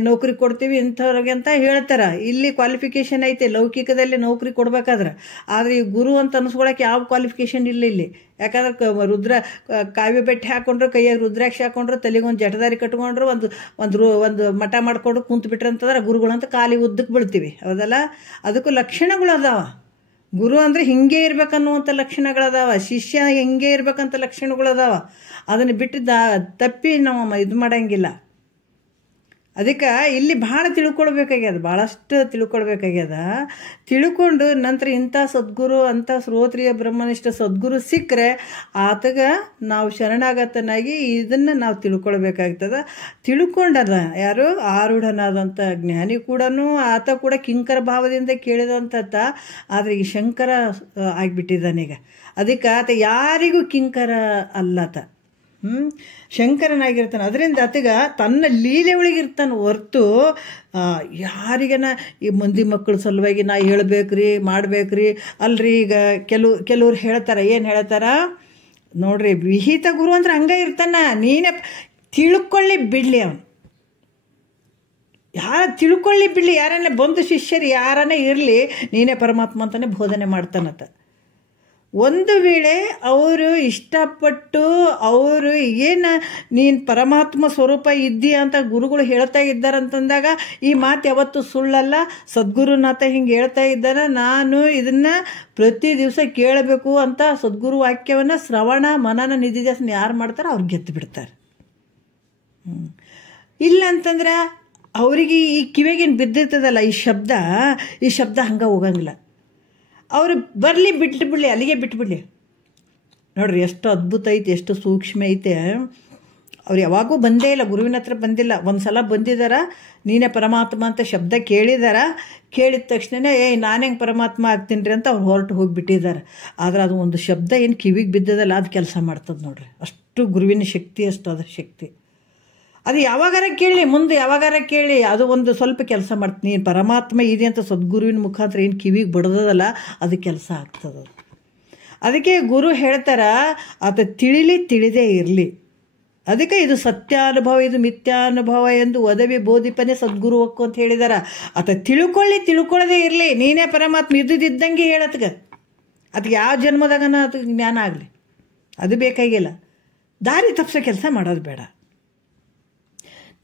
ನೌಕರಿ ಕೊಡ್ತೀವಿ ಇಂಥವ್ರಿಗೆ ಅಂತ ಹೇಳ್ತಾರೆ. ಇಲ್ಲಿ ಕ್ವಾಲಿಫಿಕೇಷನ್ ಐತೆ ಲೌಕಿಕದಲ್ಲಿ ನೌಕರಿ ಕೊಡ್ಬೇಕಾದ್ರೆ. ಆದರೆ ಈ ಗುರು ಅಂತ ಅನ್ಸ್ಕೊಳಕ್ಕೆ ಯಾವ ಕ್ವಾಲಿಫಿಕೇಷನ್ ಇಲ್ಲ ಇಲ್ಲಿ. ಯಾಕಂದ್ರೆ ಕಾವ್ಯ ಬೆಟ್ಟೆ ಹಾಕೊಂಡ್ರು, ಕೈಯಾಗ ರುದ್ರಾಕ್ಷಿ ಹಾಕೊಂಡ್ರು, ತಲೆಗೆ ಒಂದು ಜಟದಾರಿ ಕಟ್ಕೊಂಡ್ರು, ಒಂದು ಮಠ ಮಾಡ್ಕೊಂಡು ಕುಂತು ಬಿಟ್ರೆ ಅಂತಂದ್ರೆ ಗುರುಗಳು ಅಂತ ಕಾಲಿ ಉದ್ದಕ್ಕೆ ಬೀಳ್ತೀವಿ. ಹೌದಲ್ಲ? ಅದಕ್ಕೂ ಲಕ್ಷಣಗಳು ಅದಾವ. ಗುರು ಅಂದರೆ ಹಿಂಗೆ ಇರ್ಬೇಕನ್ನುವಂಥ ಲಕ್ಷಣಗಳದಾವ, ಶಿಷ್ಯ ಹಿಂಗೆ ಇರ್ಬೇಕಂತ ಲಕ್ಷಣಗಳದಾವ. ಅದನ್ನು ಬಿಟ್ಟು ತಪ್ಪಿ ನಾವು ಇದು ಮಾಡೋಂಗಿಲ್ಲ. ಅದಕ್ಕೆ ಇಲ್ಲಿ ಭಾಳ ತಿಳ್ಕೊಳ್ಬೇಕಾಗ್ಯದ, ಭಾಳಷ್ಟು ತಿಳ್ಕೊಳ್ಬೇಕಾಗ್ಯದ. ತಿಳ್ಕೊಂಡು ನಂತರ ಇಂಥ ಸದ್ಗುರು ಅಂಥ ಶ್ರೋತ್ರಿಯ ಬ್ರಹ್ಮನಿಷ್ಠ ಸದ್ಗುರು ಸಿಕ್ಕರೆ ಆತಗ ನಾವು ಶರಣಾಗತನಾಗಿ ಇದನ್ನು ನಾವು ತಿಳ್ಕೊಳ್ಬೇಕಾಗ್ತದ. ತಿಳ್ಕೊಂಡದ ಯಾರು ಆರೂಢನಾದಂಥ ಜ್ಞಾನಿ ಕೂಡ ಆತ ಕೂಡ ಕಿಂಕರ ಭಾವದಿಂದ ಕೇಳಿದಂಥ. ಆದರೆ ಈ ಶಂಕರ ಆಗಿಬಿಟ್ಟಿದ್ದಾನೀಗ. ಅದಕ್ಕೆ ಆತ ಯಾರಿಗೂ ಕಿಂಕರ ಅಲ್ಲತ. ಶಂಕರನಾಗಿರ್ತಾನೆ. ಅದರಿಂದ ಆತಗ ತನ್ನ ಲೀಲೆ ಒಳಗಿರ್ತಾನೆ ಹೊರ್ತು ಯಾರಿಗನ ಈ ಮಂದಿ ಮಕ್ಕಳ ಸಲುವಾಗಿ ನಾ ಹೇಳ್ಬೇಕ್ರಿ ಮಾಡ್ಬೇಕ್ರಿ ಅಲ್ರಿ. ಈಗ ಕೆಲವ್ರು ಹೇಳ್ತಾರೆ, ಏನು ಹೇಳ್ತಾರ ನೋಡ್ರಿ, ವಿಹಿತ ಗುರು ಅಂದ್ರೆ ಹಂಗೆ ಇರ್ತಾನ. ನೀನೇ ತಿಳ್ಕೊಳ್ಳಿ ಬಿಡಲಿ, ಅವನು ತಿಳ್ಕೊಳ್ಳಿ ಬಿಡಲಿ. ಯಾರನ್ನೇ ಬಂದು ಶಿಷ್ಯರು ಯಾರನ್ನೇ ಇರಲಿ, ನೀನೇ ಪರಮಾತ್ಮ ಅಂತಾನೆ ಬೋಧನೆ ಮಾಡ್ತಾನತ್ತ. ಒಂದು ವೇಳೆ ಅವರು ಇಷ್ಟಪಟ್ಟು ಅವರು ಏನು ನೀನು ಪರಮಾತ್ಮ ಸ್ವರೂಪ ಇದ್ದೀಯ ಅಂತ ಗುರುಗಳು ಹೇಳ್ತಾ ಇದ್ದಾರಂತಂದಾಗ ಈ ಮಾತು ಯಾವತ್ತೂ ಸುಳ್ಳಲ್ಲ. ಸದ್ಗುರುನಾಥ ಹಿಂಗೆ ಹೇಳ್ತಾ ಇದ್ದಾನೆ, ನಾನು ಇದನ್ನು ಪ್ರತಿ ದಿವಸ ಕೇಳಬೇಕು ಅಂತ ಸದ್ಗುರು ವಾಕ್ಯವನ್ನು ಶ್ರವಣ ಮನನ ನಿಧಿಧ್ಯಾಸನ ಯಾರು ಮಾಡ್ತಾರೋ ಅವ್ರು ಗೆದ್ದು ಬಿಡ್ತಾರೆ. ಇಲ್ಲ ಅಂತಂದ್ರೆ ಅವರಿಗೆ ಈ ಕಿವಿಗೇನು ಬಿದ್ದಿರ್ತದಲ್ಲ ಈ ಶಬ್ದ ಹಂಗೆ ಹೋಗಂಗಿಲ್ಲ. ಅವರು ಬರಲಿ ಬಿಡಲಿ, ಅಲ್ಲಿಗೆ ಬಿಟ್ಬಿಡಲಿ. ನೋಡ್ರಿ ಎಷ್ಟು ಅದ್ಭುತ ಐತೆ, ಎಷ್ಟು ಸೂಕ್ಷ್ಮ ಐತೆ. ಅವ್ರು ಯಾವಾಗೂ ಬಂದೇ ಇಲ್ಲ, ಗುರುವಿನ ಹತ್ರ ಬಂದಿಲ್ಲ. ಒಂದು ಸಲ ಬಂದಿದ್ದಾರ, ನೀನೇ ಪರಮಾತ್ಮ ಅಂತ ಶಬ್ದ ಕೇಳಿದಾರ. ಕೇಳಿದ ತಕ್ಷಣ ನಾನು ಹೆಂಗೆ ಪರಮಾತ್ಮ ಆಗ್ತೀನಿ ರೀ ಅಂತ ಅವ್ರು ಹೊರಟು ಹೋಗಿಬಿಟ್ಟಿದ್ದಾರೆ. ಆದರೆ ಅದು ಒಂದು ಶಬ್ದ ಏನು ಕಿವಿಗೆ ಬಿದ್ದದಲ್ಲ, ಅದು ಕೆಲಸ ಮಾಡ್ತದೆ ನೋಡ್ರಿ. ಅಷ್ಟು ಗುರುವಿನ ಶಕ್ತಿ, ಅಷ್ಟು ಅದರ ಶಕ್ತಿ. ಅದು ಯಾವಾಗಾರ ಕೇಳಿ, ಮುಂದೆ ಯಾವಾಗಾರ ಕೇಳಿ, ಅದು ಒಂದು ಸ್ವಲ್ಪ ಕೆಲಸ ಮಾಡ್ತೀನಿ. ನೀನು ಪರಮಾತ್ಮ ಇದೆ ಅಂತ ಸದ್ಗುರುವಿನ ಮುಖಾಂತರ ಏನು ಕಿವಿಗೆ ಬಡ್ದದಲ್ಲ, ಅದು ಕೆಲಸ ಆಗ್ತದೆ. ಅದಕ್ಕೆ ಗುರು ಹೇಳ್ತಾರ, ಆತ ತಿಳಿದೇ ಇರಲಿ. ಅದಕ್ಕೆ ಇದು ಸತ್ಯಾನುಭವ, ಇದು ಮಿಥ್ಯಾನುಭವ ಎಂದು ಒದವಿ ಬೋಧಿಪನೆ ಸದ್ಗುರು ಒಕ್ಕು ಅಂತ ಹೇಳಿದಾರ. ಆತ ತಿಳ್ಕೊಳ್ಳದೇ ಇರಲಿ, ನೀನೇ ಪರಮಾತ್ಮ ಇದ್ದಂಗೆ ಹೇಳತ್ಗ. ಅದಕ್ಕೆ ಯಾವ ಜನ್ಮದಾಗನ ಅದಕ್ಕೆ ಜ್ಞಾನ ಆಗಲಿ, ಅದು ಬೇಕಾಗಿಲ್ಲ. ದಾರಿ ತಪ್ಪಿಸೋ ಕೆಲಸ ಮಾಡೋದು ಬೇಡ.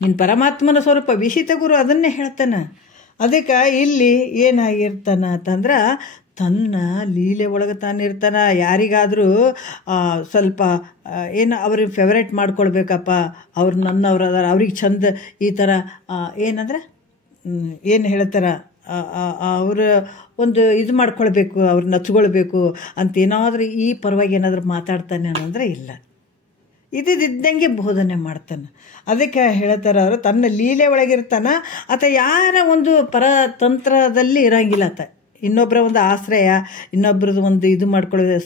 ನಿನ್ನ ಪರಮಾತ್ಮನ ಸ್ವರೂಪ ವಿಹಿತ ಗುರು ಅದನ್ನೇ ಹೇಳ್ತಾನೆ. ಅದಕ್ಕೆ ಇಲ್ಲಿ ಏನಾಗಿರ್ತಾನ ಅಂತಂದ್ರೆ ತನ್ನ ಲೀಲೆ ಒಳಗೆ ತಾನಿರ್ತಾನೆ. ಯಾರಿಗಾದರೂ ಸ್ವಲ್ಪ ಏನು ಅವ್ರಿಗೆ ಫೇವ್ರೇಟ್ ಮಾಡ್ಕೊಳ್ಬೇಕಪ್ಪ, ಅವ್ರು ನನ್ನವ್ರು ಅದಾರ, ಅವ್ರಿಗೆ ಚಂದ ಈ ಥರ ಏನಂದ್ರೆ ಏನು ಹೇಳ್ತಾರೆ, ಅವರು ಒಂದು ಇದು ಮಾಡ್ಕೊಳ್ಬೇಕು, ಅವ್ರು ನಚ್ಕೊಳ್ಬೇಕು ಅಂತ ಏನಾದರೂ ಈ ಪರವಾಗಿ ಏನಾದರೂ ಮಾತಾಡ್ತಾನೆ ಅನ್ನೋದ್ರೆ ಇಲ್ಲ, ಇದ್ದಂಗೆ ಬೋಧನೆ ಮಾಡ್ತಾನೆ. ಅದಕ್ಕೆ ಹೇಳ್ತಾರೆ ಅವರು ತನ್ನ ಲೀಲೆ ಒಳಗಿರ್ತಾನೆ. ಆತ ಯಾರ ಒಂದು ಪರತಂತ್ರದಲ್ಲಿ ಇರೋಂಗಿಲ್ಲ. ಆತ ಇನ್ನೊಬ್ಬರ ಒಂದು ಆಶ್ರಯ, ಇನ್ನೊಬ್ರದ್ದು ಒಂದು ಇದು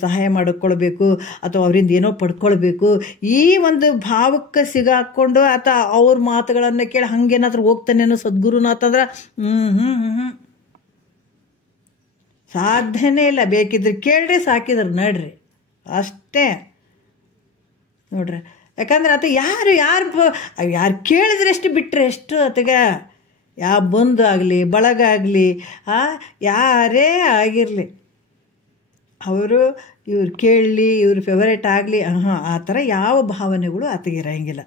ಸಹಾಯ ಮಾಡಿಕೊಳ್ಬೇಕು ಅಥವಾ ಅವರಿಂದ ಏನೋ ಪಡ್ಕೊಳ್ಬೇಕು, ಈ ಒಂದು ಭಾವಕ್ಕೆ ಸಿಗಾಕೊಂಡು ಆತ ಅವ್ರ ಮಾತುಗಳನ್ನು ಕೇಳಿ ಹಂಗೇನಾದ್ರೂ ಹೋಗ್ತಾನೆ ಅನ್ನೋ ಸದ್ಗುರುನಾಥಂದ್ರೆ ಸಾಧ್ಯನೇ ಇಲ್ಲ. ಬೇಕಿದ್ರೆ ಕೇಳ್ರಿ, ಸಾಕಿದ್ರೆ ನಡ್ರಿ, ಅಷ್ಟೇ ನೋಡ್ರಿ. ಯಾಕಂದ್ರೆ ಆತ ಯಾರು ಕೇಳಿದ್ರೆ ಎಷ್ಟು ಬಿಟ್ಟರೆ ಎಷ್ಟು ಆತಗೆ ಯಾವ ಬಂಧು ಆಗಲಿ ಬಳಗ ಆಗಲಿ ಯಾರೇ ಆಗಿರಲಿ, ಇವ್ರು ಕೇಳಲಿ, ಇವ್ರ ಫೇವರೇಟ್ ಆಗಲಿ, ಆ ಥರ ಯಾವ ಭಾವನೆಗಳು ಆತಗಿರಂಗಿಲ್ಲ.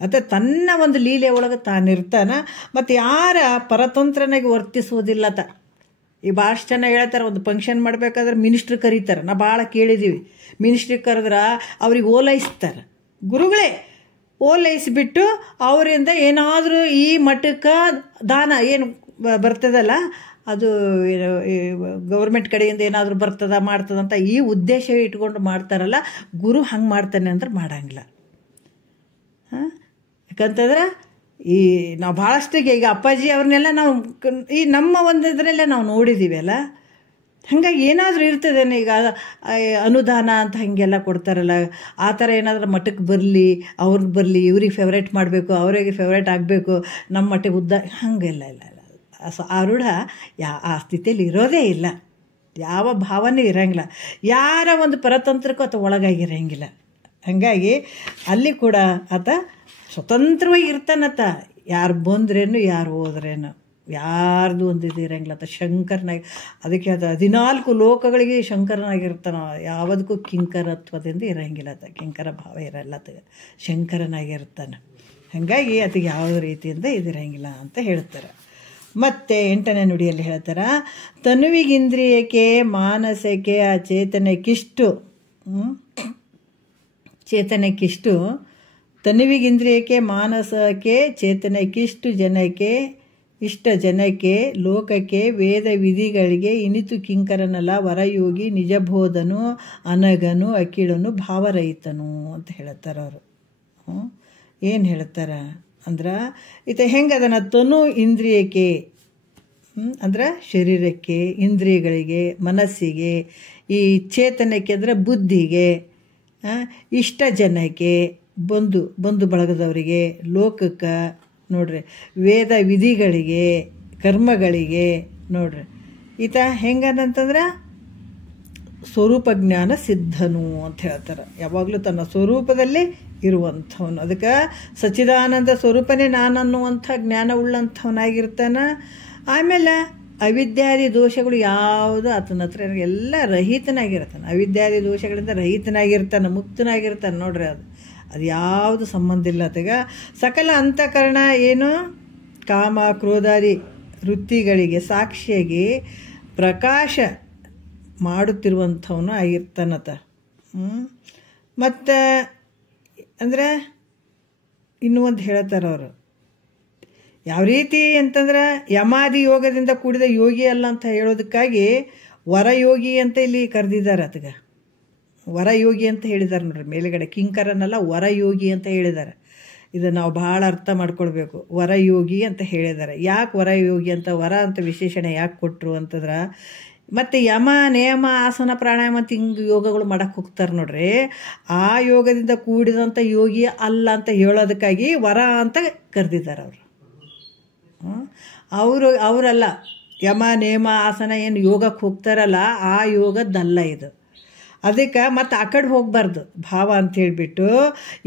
ಆತ ತನ್ನ ಒಂದು ಲೀಲೆ ಒಳಗೆ ತಾನಿರ್ತಾನೆ. ಮತ್ತು ಯಾರ ಪರತಂತ್ರನಾಗಿ ವರ್ತಿಸುವುದಿಲ್ಲ ಆತ. ಈ ಭಾಳಷ್ಟು ಜನ ಹೇಳ್ತಾರೆ, ಒಂದು ಫಂಕ್ಷನ್ ಮಾಡಬೇಕಾದ್ರೆ ಮಿನಿಸ್ಟ್ರ್ ಕರೀತಾರೆ. ನಾ ಭಾಳ ಕೇಳಿದ್ದೀವಿ. ಮಿನಿಸ್ಟ್ರಿಗೆ ಕರೆದ್ರೆ ಅವ್ರಿಗೆ ಓಲೈಸ್ತಾರೆ, ಗುರುಗಳೇ ಓಲೈಸಿಬಿಟ್ಟು ಅವರಿಂದ ಏನಾದರೂ ಈ ಮಠಕ್ಕೆ ದಾನ ಏನು ಬರ್ತದಲ್ಲ, ಅದು ಗೌರ್ಮೆಂಟ್ ಕಡೆಯಿಂದ ಏನಾದರೂ ಮಾಡ್ತದಂತ ಈ ಉದ್ದೇಶ ಇಟ್ಕೊಂಡು ಮಾಡ್ತಾರಲ್ಲ. ಗುರು ಹಂಗೆ ಮಾಡ್ತಾನೆ ಅಂದ್ರೆ ಮಾಡೋಂಗಿಲ್ಲ. ಹಾಂ, ಯಾಕಂತಂದ್ರೆ ಈ ನಾವು ಭಾಳಷ್ಟಿಗೆ ಈಗ ಅಪ್ಪಾಜಿ ಅವ್ರನ್ನೆಲ್ಲ ನಾವು ಈ ನಮ್ಮ ಒಂದು ಇದರಲ್ಲೇ ನಾವು ನೋಡಿದ್ದೀವಿ ಅಲ್ಲ. ಹಾಗಾಗಿ ಏನಾದರೂ ಇರ್ತದೇನೆ. ಈಗ ಅನುದಾನ ಅಂತ ಹಾಗೆಲ್ಲ ಕೊಡ್ತಾರಲ್ಲ, ಆ ಥರ ಏನಾದರೂ ಮಠಕ್ಕೆ ಬರಲಿ, ಅವ್ರಿಗೆ ಬರಲಿ, ಇವ್ರಿಗೆ ಫೇವ್ರೇಟ್ ಮಾಡಬೇಕು, ಅವರಿಗೆ ಫೇವ್ರೇಟ್ ಆಗಬೇಕು, ನಮ್ಮ ಮಟ್ಟಿಗೆ ಹಾಗೆಲ್ಲ ಇಲ್ಲ. ಆ ರೂಢ ಆ ಸ್ಥಿತಿಯಲ್ಲಿ ಇರೋದೇ ಇಲ್ಲ. ಯಾವ ಭಾವನೆ ಇರೋಂಗಿಲ್ಲ, ಯಾರ ಒಂದು ಪರತಂತ್ರಕ್ಕೂ ಆತ ಒಳಗಾಗಿರೋಂಗಿಲ್ಲ. ಹಾಗಾಗಿ ಅಲ್ಲಿ ಕೂಡ ಆತ ಸ್ವತಂತ್ರವಾಗಿ ಇರ್ತಾನತ್ತ. ಯಾರು ಬಂದ್ರೇನು ಯಾರು ಹೋದ್ರೇನು ಯಾರ್ದು ಒಂದು ಇದು ಇರೋಂಗಿಲ್ಲ. ಆತ ಶಂಕರನಾಗಿ, ಅದಕ್ಕೆ ಅದು 14 ಲೋಕಗಳಿಗೆ ಶಂಕರನಾಗಿರ್ತಾನ. ಯಾವುದಕ್ಕೂ ಕಿಂಕರತ್ವದಿಂದ ಇರೋಂಗಿಲ್ಲ. ಆತ ಕಿಂಕರ ಭಾವ ಇರಲ್ಲ. ಆತ ಶಂಕರನಾಗಿರ್ತಾನೆ. ಹಾಗಾಗಿ ಆತಗೆ ಯಾವ ರೀತಿಯಿಂದ ಇದಿರೋಂಗಿಲ್ಲ ಅಂತ ಹೇಳ್ತಾರೆ. ಮತ್ತು 8ನೇ ನುಡಿಯಲ್ಲಿ ಹೇಳ್ತಾರೆ, ತನುವಿಗಿಂದ್ರಿಯಕ್ಕೆ ಮಾನಸಕ್ಕೆ ಆ ಚೇತನಕ್ಕಿಷ್ಟು ತನುವಿಗಿಂದ್ರಿಯಕ್ಕೆ ಮಾನಸಕ್ಕೆ ಚೇತನಕ್ಕಿಷ್ಟು ಜನಕ್ಕೆ ಇಷ್ಟ ಜನಕ್ಕೆ ಲೋಕಕ್ಕೆ ವೇದ ವಿಧಿಗಳಿಗೆ ಇನಿತು ಕಿಂಕರನಲ್ಲ ವರಯೋಗಿ ನಿಜಬೋಧನು ಅನಗನು ಅಕಿಳನು ಭಾವರಹಿತನು ಅಂತ ಹೇಳ್ತಾರೆ ಅವರು. ಏನು ಹೇಳ್ತಾರೆ ಅಂದ್ರೆ, ಹೆಂಗೆ ಅದನ್ನು ತನು ಇಂದ್ರಿಯಕ್ಕೆ ಅಂದ್ರೆ ಶರೀರಕ್ಕೆ, ಇಂದ್ರಿಯಗಳಿಗೆ, ಮನಸ್ಸಿಗೆ, ಈ ಚೇತನಕ್ಕೆ ಅಂದರೆ ಬುದ್ಧಿಗೆ, ಇಷ್ಟ ಜನಕ್ಕೆ, ಬಂಧು ಬಳಗದವರಿಗೆ, ಲೋಕಕ್ಕೆ ನೋಡ್ರಿ, ವೇದ ವಿಧಿಗಳಿಗೆ, ಕರ್ಮಗಳಿಗೆ ನೋಡ್ರಿ. ಹೆಂಗದಂತಂದ್ರೆ ಸ್ವರೂಪ ಜ್ಞಾನ ಸಿದ್ಧನು ಅಂತ ಹೇಳ್ತಾರೆ. ಯಾವಾಗಲೂ ತನ್ನ ಸ್ವರೂಪದಲ್ಲಿ ಇರುವಂಥವನು. ಅದಕ್ಕೆ ಸಚ್ಚಿದಾನಂದ ಸ್ವರೂಪನೇ ನಾನನ್ನುವಂಥ ಜ್ಞಾನ ಉಳ್ಳಂಥವನಾಗಿರ್ತಾನೆ. ಆಮೇಲೆ ಅವಿದ್ಯಾದಿ ದೋಷಗಳು ಯಾವುದು ಆತನ ಹತ್ರ ಎಲ್ಲ ರಹಿತನಾಗಿರ್ತಾನೆ. ಅವಿದ್ಯಾದಿ ದೋಷಗಳಿಂದ ರಹಿತನಾಗಿರ್ತಾನೆ, ಮುಕ್ತನಾಗಿರ್ತಾನೆ. ನೋಡ್ರಿ, ಅದು ಯಾವುದು ಸಂಬಂಧ ಇಲ್ಲ ಆತಗೆ. ಸಕಲ ಅಂತಃಕರಣ ಏನು ಕಾಮ ಕ್ರೋಧಾದಿ ವೃತ್ತಿಗಳಿಗೆ ಸಾಕ್ಷಿಯಾಗಿ ಪ್ರಕಾಶ ಮಾಡುತ್ತಿರುವಂಥವನು ಆಗಿರ್ತಾನತ. ಮತ್ತು ಅಂದರೆ ಇನ್ನೂ ಒಂದು ಹೇಳ್ತಾರೆ ಅವರು, ಯಾವ ರೀತಿ ಅಂತಂದ್ರೆ ಯಮಾದಿ ಯೋಗದಿಂದ ಕೂಡಿದ ಯೋಗಿ ಅಲ್ಲ ಅಂತ ಹೇಳೋದಕ್ಕಾಗಿ ವರಯೋಗಿ ಅಂತ ಇಲ್ಲಿ ಕರೆದಿದ್ದಾರೆ. ಆತಗೆ ವರಯೋಗಿ ಅಂತ ಹೇಳಿದ್ದಾರೆ ನೋಡ್ರಿ. ಮೇಲುಗಡೆ ಕಿಂಕರನಲ್ಲ, ವರಯೋಗಿ ಅಂತ ಹೇಳಿದ್ದಾರೆ. ಇದು ನಾವು ಭಾಳ ಅರ್ಥ ಮಾಡ್ಕೊಳ್ಬೇಕು. ವರಯೋಗಿ ಅಂತ ಹೇಳಿದ್ದಾರೆ. ಯಾಕೆ ವರಯೋಗಿ ಅಂತ, ವರ ಅಂತ ವಿಶೇಷಣೆ ಯಾಕೆ ಕೊಟ್ಟರು ಅಂತಂದ್ರೆ, ಮತ್ತು ಯಮ ನೇಮ ಆಸನ ಪ್ರಾಣಾಯಾಮ ಅಂತ ಹಿಂಗೆ ಯೋಗಗಳು ಮಾಡಕ್ಕೆ ಹೋಗ್ತಾರೆ ನೋಡ್ರಿ. ಆ ಯೋಗದಿಂದ ಕೂಡಿದಂಥ ಯೋಗಿ ಅಲ್ಲ ಅಂತ ಹೇಳೋದಕ್ಕಾಗಿ ವರ ಅಂತ ಕರೆದಿದ್ದಾರೆ ಅವರಲ್ಲ. ಯಮ ನೇಮ ಆಸನ ಏನು ಯೋಗಕ್ಕೆ ಹೋಗ್ತಾರಲ್ಲ, ಆ ಯೋಗದ್ದಲ್ಲ ಇದು. ಅದಕ್ಕೆ ಮತ್ತು ಆ ಕಡೆ ಹೋಗಬಾರ್ದು ಭಾವ ಅಂತ ಹೇಳಿಬಿಟ್ಟು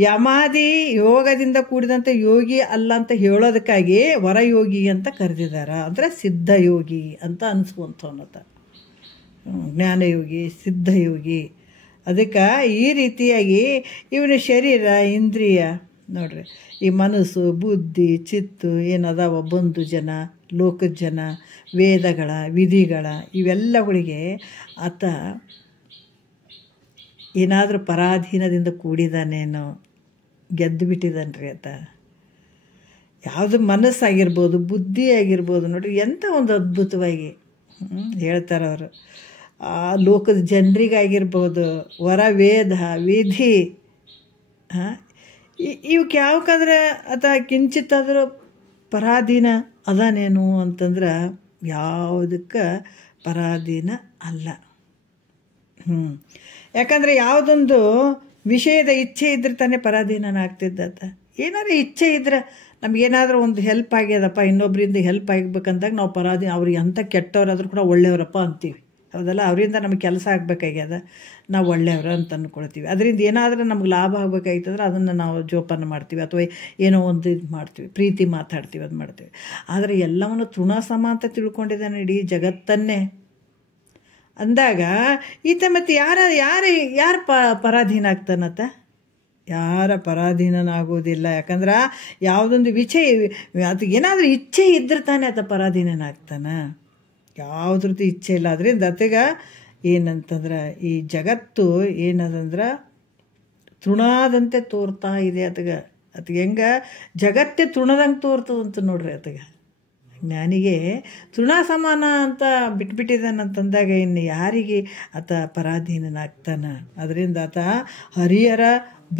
ಯಮಾದಿ ಯೋಗದಿಂದ ಕೂಡಿದಂಥ ಯೋಗಿ ಅಲ್ಲ ಅಂತ ಹೇಳೋದಕ್ಕಾಗಿ ವರಯೋಗಿ ಅಂತ ಕರೆದಿದ್ದಾರೆ. ಅಂದರೆ ಸಿದ್ಧಯೋಗಿ ಅಂತ ಅನಿಸುವಂಥವನ್ನತ್ತ, ಜ್ಞಾನಯೋಗಿ, ಸಿದ್ಧಯೋಗಿ. ಅದಕ್ಕೆ ಈ ರೀತಿಯಾಗಿ ಇವನ ಶರೀರ, ಇಂದ್ರಿಯ ನೋಡ್ರಿ, ಈ ಮನಸ್ಸು, ಬುದ್ಧಿ, ಚಿತ್ತು ಏನದಾವ, ಬಂಧು ಜನ, ಲೋಕದ ಜನ, ವೇದಗಳ ವಿಧಿಗಳ ಇವೆಲ್ಲಗಳಿಗೆ ಆತ ಏನಾದರೂ ಪರಾಧೀನದಿಂದ ಕೂಡಿದಾನೇನೋ, ಗೆದ್ದು ಬಿಟ್ಟಿದ್ದಾನ್ರಿ ಆತ. ಯಾವುದು ಮನಸ್ಸಾಗಿರ್ಬೋದು, ಬುದ್ಧಿ ಆಗಿರ್ಬೋದು ನೋಡ್ರಿ, ಎಂಥ ಒಂದು ಅದ್ಭುತವಾಗಿ ಹೇಳ್ತಾರೆ ಅವರು. ಆ ಲೋಕದ ಜನರಿಗಾಗಿರ್ಬೋದು, ವರ ವೇದ ವಿಧಿ ಇವಕ್ಕೆ ಯಾವಕ್ಕಾದ್ರೆ ಆತ ಕಿಂಚಿತ್ತಾದರೂ ಪರಾಧೀನ ಅದಾನೇನು ಅಂತಂದ್ರೆ ಯಾವುದಕ್ಕೆ ಪರಾಧೀನ ಅಲ್ಲ. ಯಾಕಂದರೆ ಯಾವುದೊಂದು ವಿಷಯದ ಇಚ್ಛೆ ಇದ್ರೆ ತಾನೇ ಪರಾಧೀನನಾಗ್ತಿದ್ದಾತ. ಏನಾದ್ರು ಇಚ್ಛೆ ಇದ್ರೆ ನಮಗೇನಾದರೂ ಒಂದು ಹೆಲ್ಪ್ ಆಗ್ಯದಪ್ಪ, ಇನ್ನೊಬ್ಬರಿಂದ ಹೆಲ್ಪ್ ಆಗಬೇಕಂದಾಗ ನಾವು ಪರಾಧೀನ, ಅವ್ರಿಗೆ ಅಂಥ ಕೆಟ್ಟವರಾದ್ರೂ ಕೂಡ ಒಳ್ಳೆಯವರಪ್ಪ ಅಂತೀವಿ, ಹೌದಲ್ಲ. ಅವರಿಂದ ನಮಗೆ ಕೆಲಸ ಆಗಬೇಕಾಗ್ಯದ, ನಾವು ಒಳ್ಳೆಯವರು ಅಂತ ಅಂದ್ಕೊಳ್ತೀವಿ. ಅದರಿಂದ ಏನಾದರೂ ನಮ್ಗೆ ಲಾಭ ಆಗಬೇಕಾಯ್ತಂದ್ರೆ ಅದನ್ನು ನಾವು ಜೋಪಾನ ಮಾಡ್ತೀವಿ, ಅಥವಾ ಏನೋ ಒಂದು ಇದು ಮಾಡ್ತೀವಿ, ಪ್ರೀತಿ ಮಾತಾಡ್ತೀವಿ, ಅದು ಮಾಡ್ತೀವಿ. ಆದರೆ ಎಲ್ಲವನ್ನು ತೃಣಸಮ ಅಂತ ತಿಳ್ಕೊಂಡಿದ್ದಾನೆ ಇಡೀ ಜಗತ್ತನ್ನೇ ಅಂದಾಗ ಈತ ಮತ್ತು ಯಾರು ಪರಾಧೀನ ಆಗ್ತಾನತ್ತ? ಯಾರ ಪರಾಧೀನನಾಗೋದಿಲ್ಲ. ಯಾಕಂದ್ರೆ ಯಾವುದೊಂದು ಅದು ಏನಾದರೂ ಇಚ್ಛೆ ಇದ್ರೆ ತಾನೇ ಆತ ಪರಾಧೀನನಾಗ್ತಾನೆ. ಯಾವುದ್ರದ್ದು ಇಚ್ಛೆ ಇಲ್ಲ. ಅದರಿಂದ ಆತಗ ಏನಂತಂದ್ರೆ ಈ ಜಗತ್ತು ಏನದಂದ್ರೆ ತೃಣಾದಂತೆ ತೋರ್ತಾ ಇದೆ ಆತಗೆ. ಹೆಂಗೆ ಜಗತ್ತೇ ತೃಣದಂಗೆ ತೋರ್ತದಂತ ನೋಡ್ರಿ ಆತಗೆ. ಜ್ಞಾನಿಗೆ ತೃಣ ಸಮಾನ ಅಂತ ಬಿಟ್ಬಿಟ್ಟಿದ್ದಾನಂತಂದಾಗ ಇನ್ನು ಯಾರಿಗೆ ಆತ ಪರಾಧೀನನಾಗ್ತಾನ? ಅದರಿಂದ ಆತ ಹರಿಹರ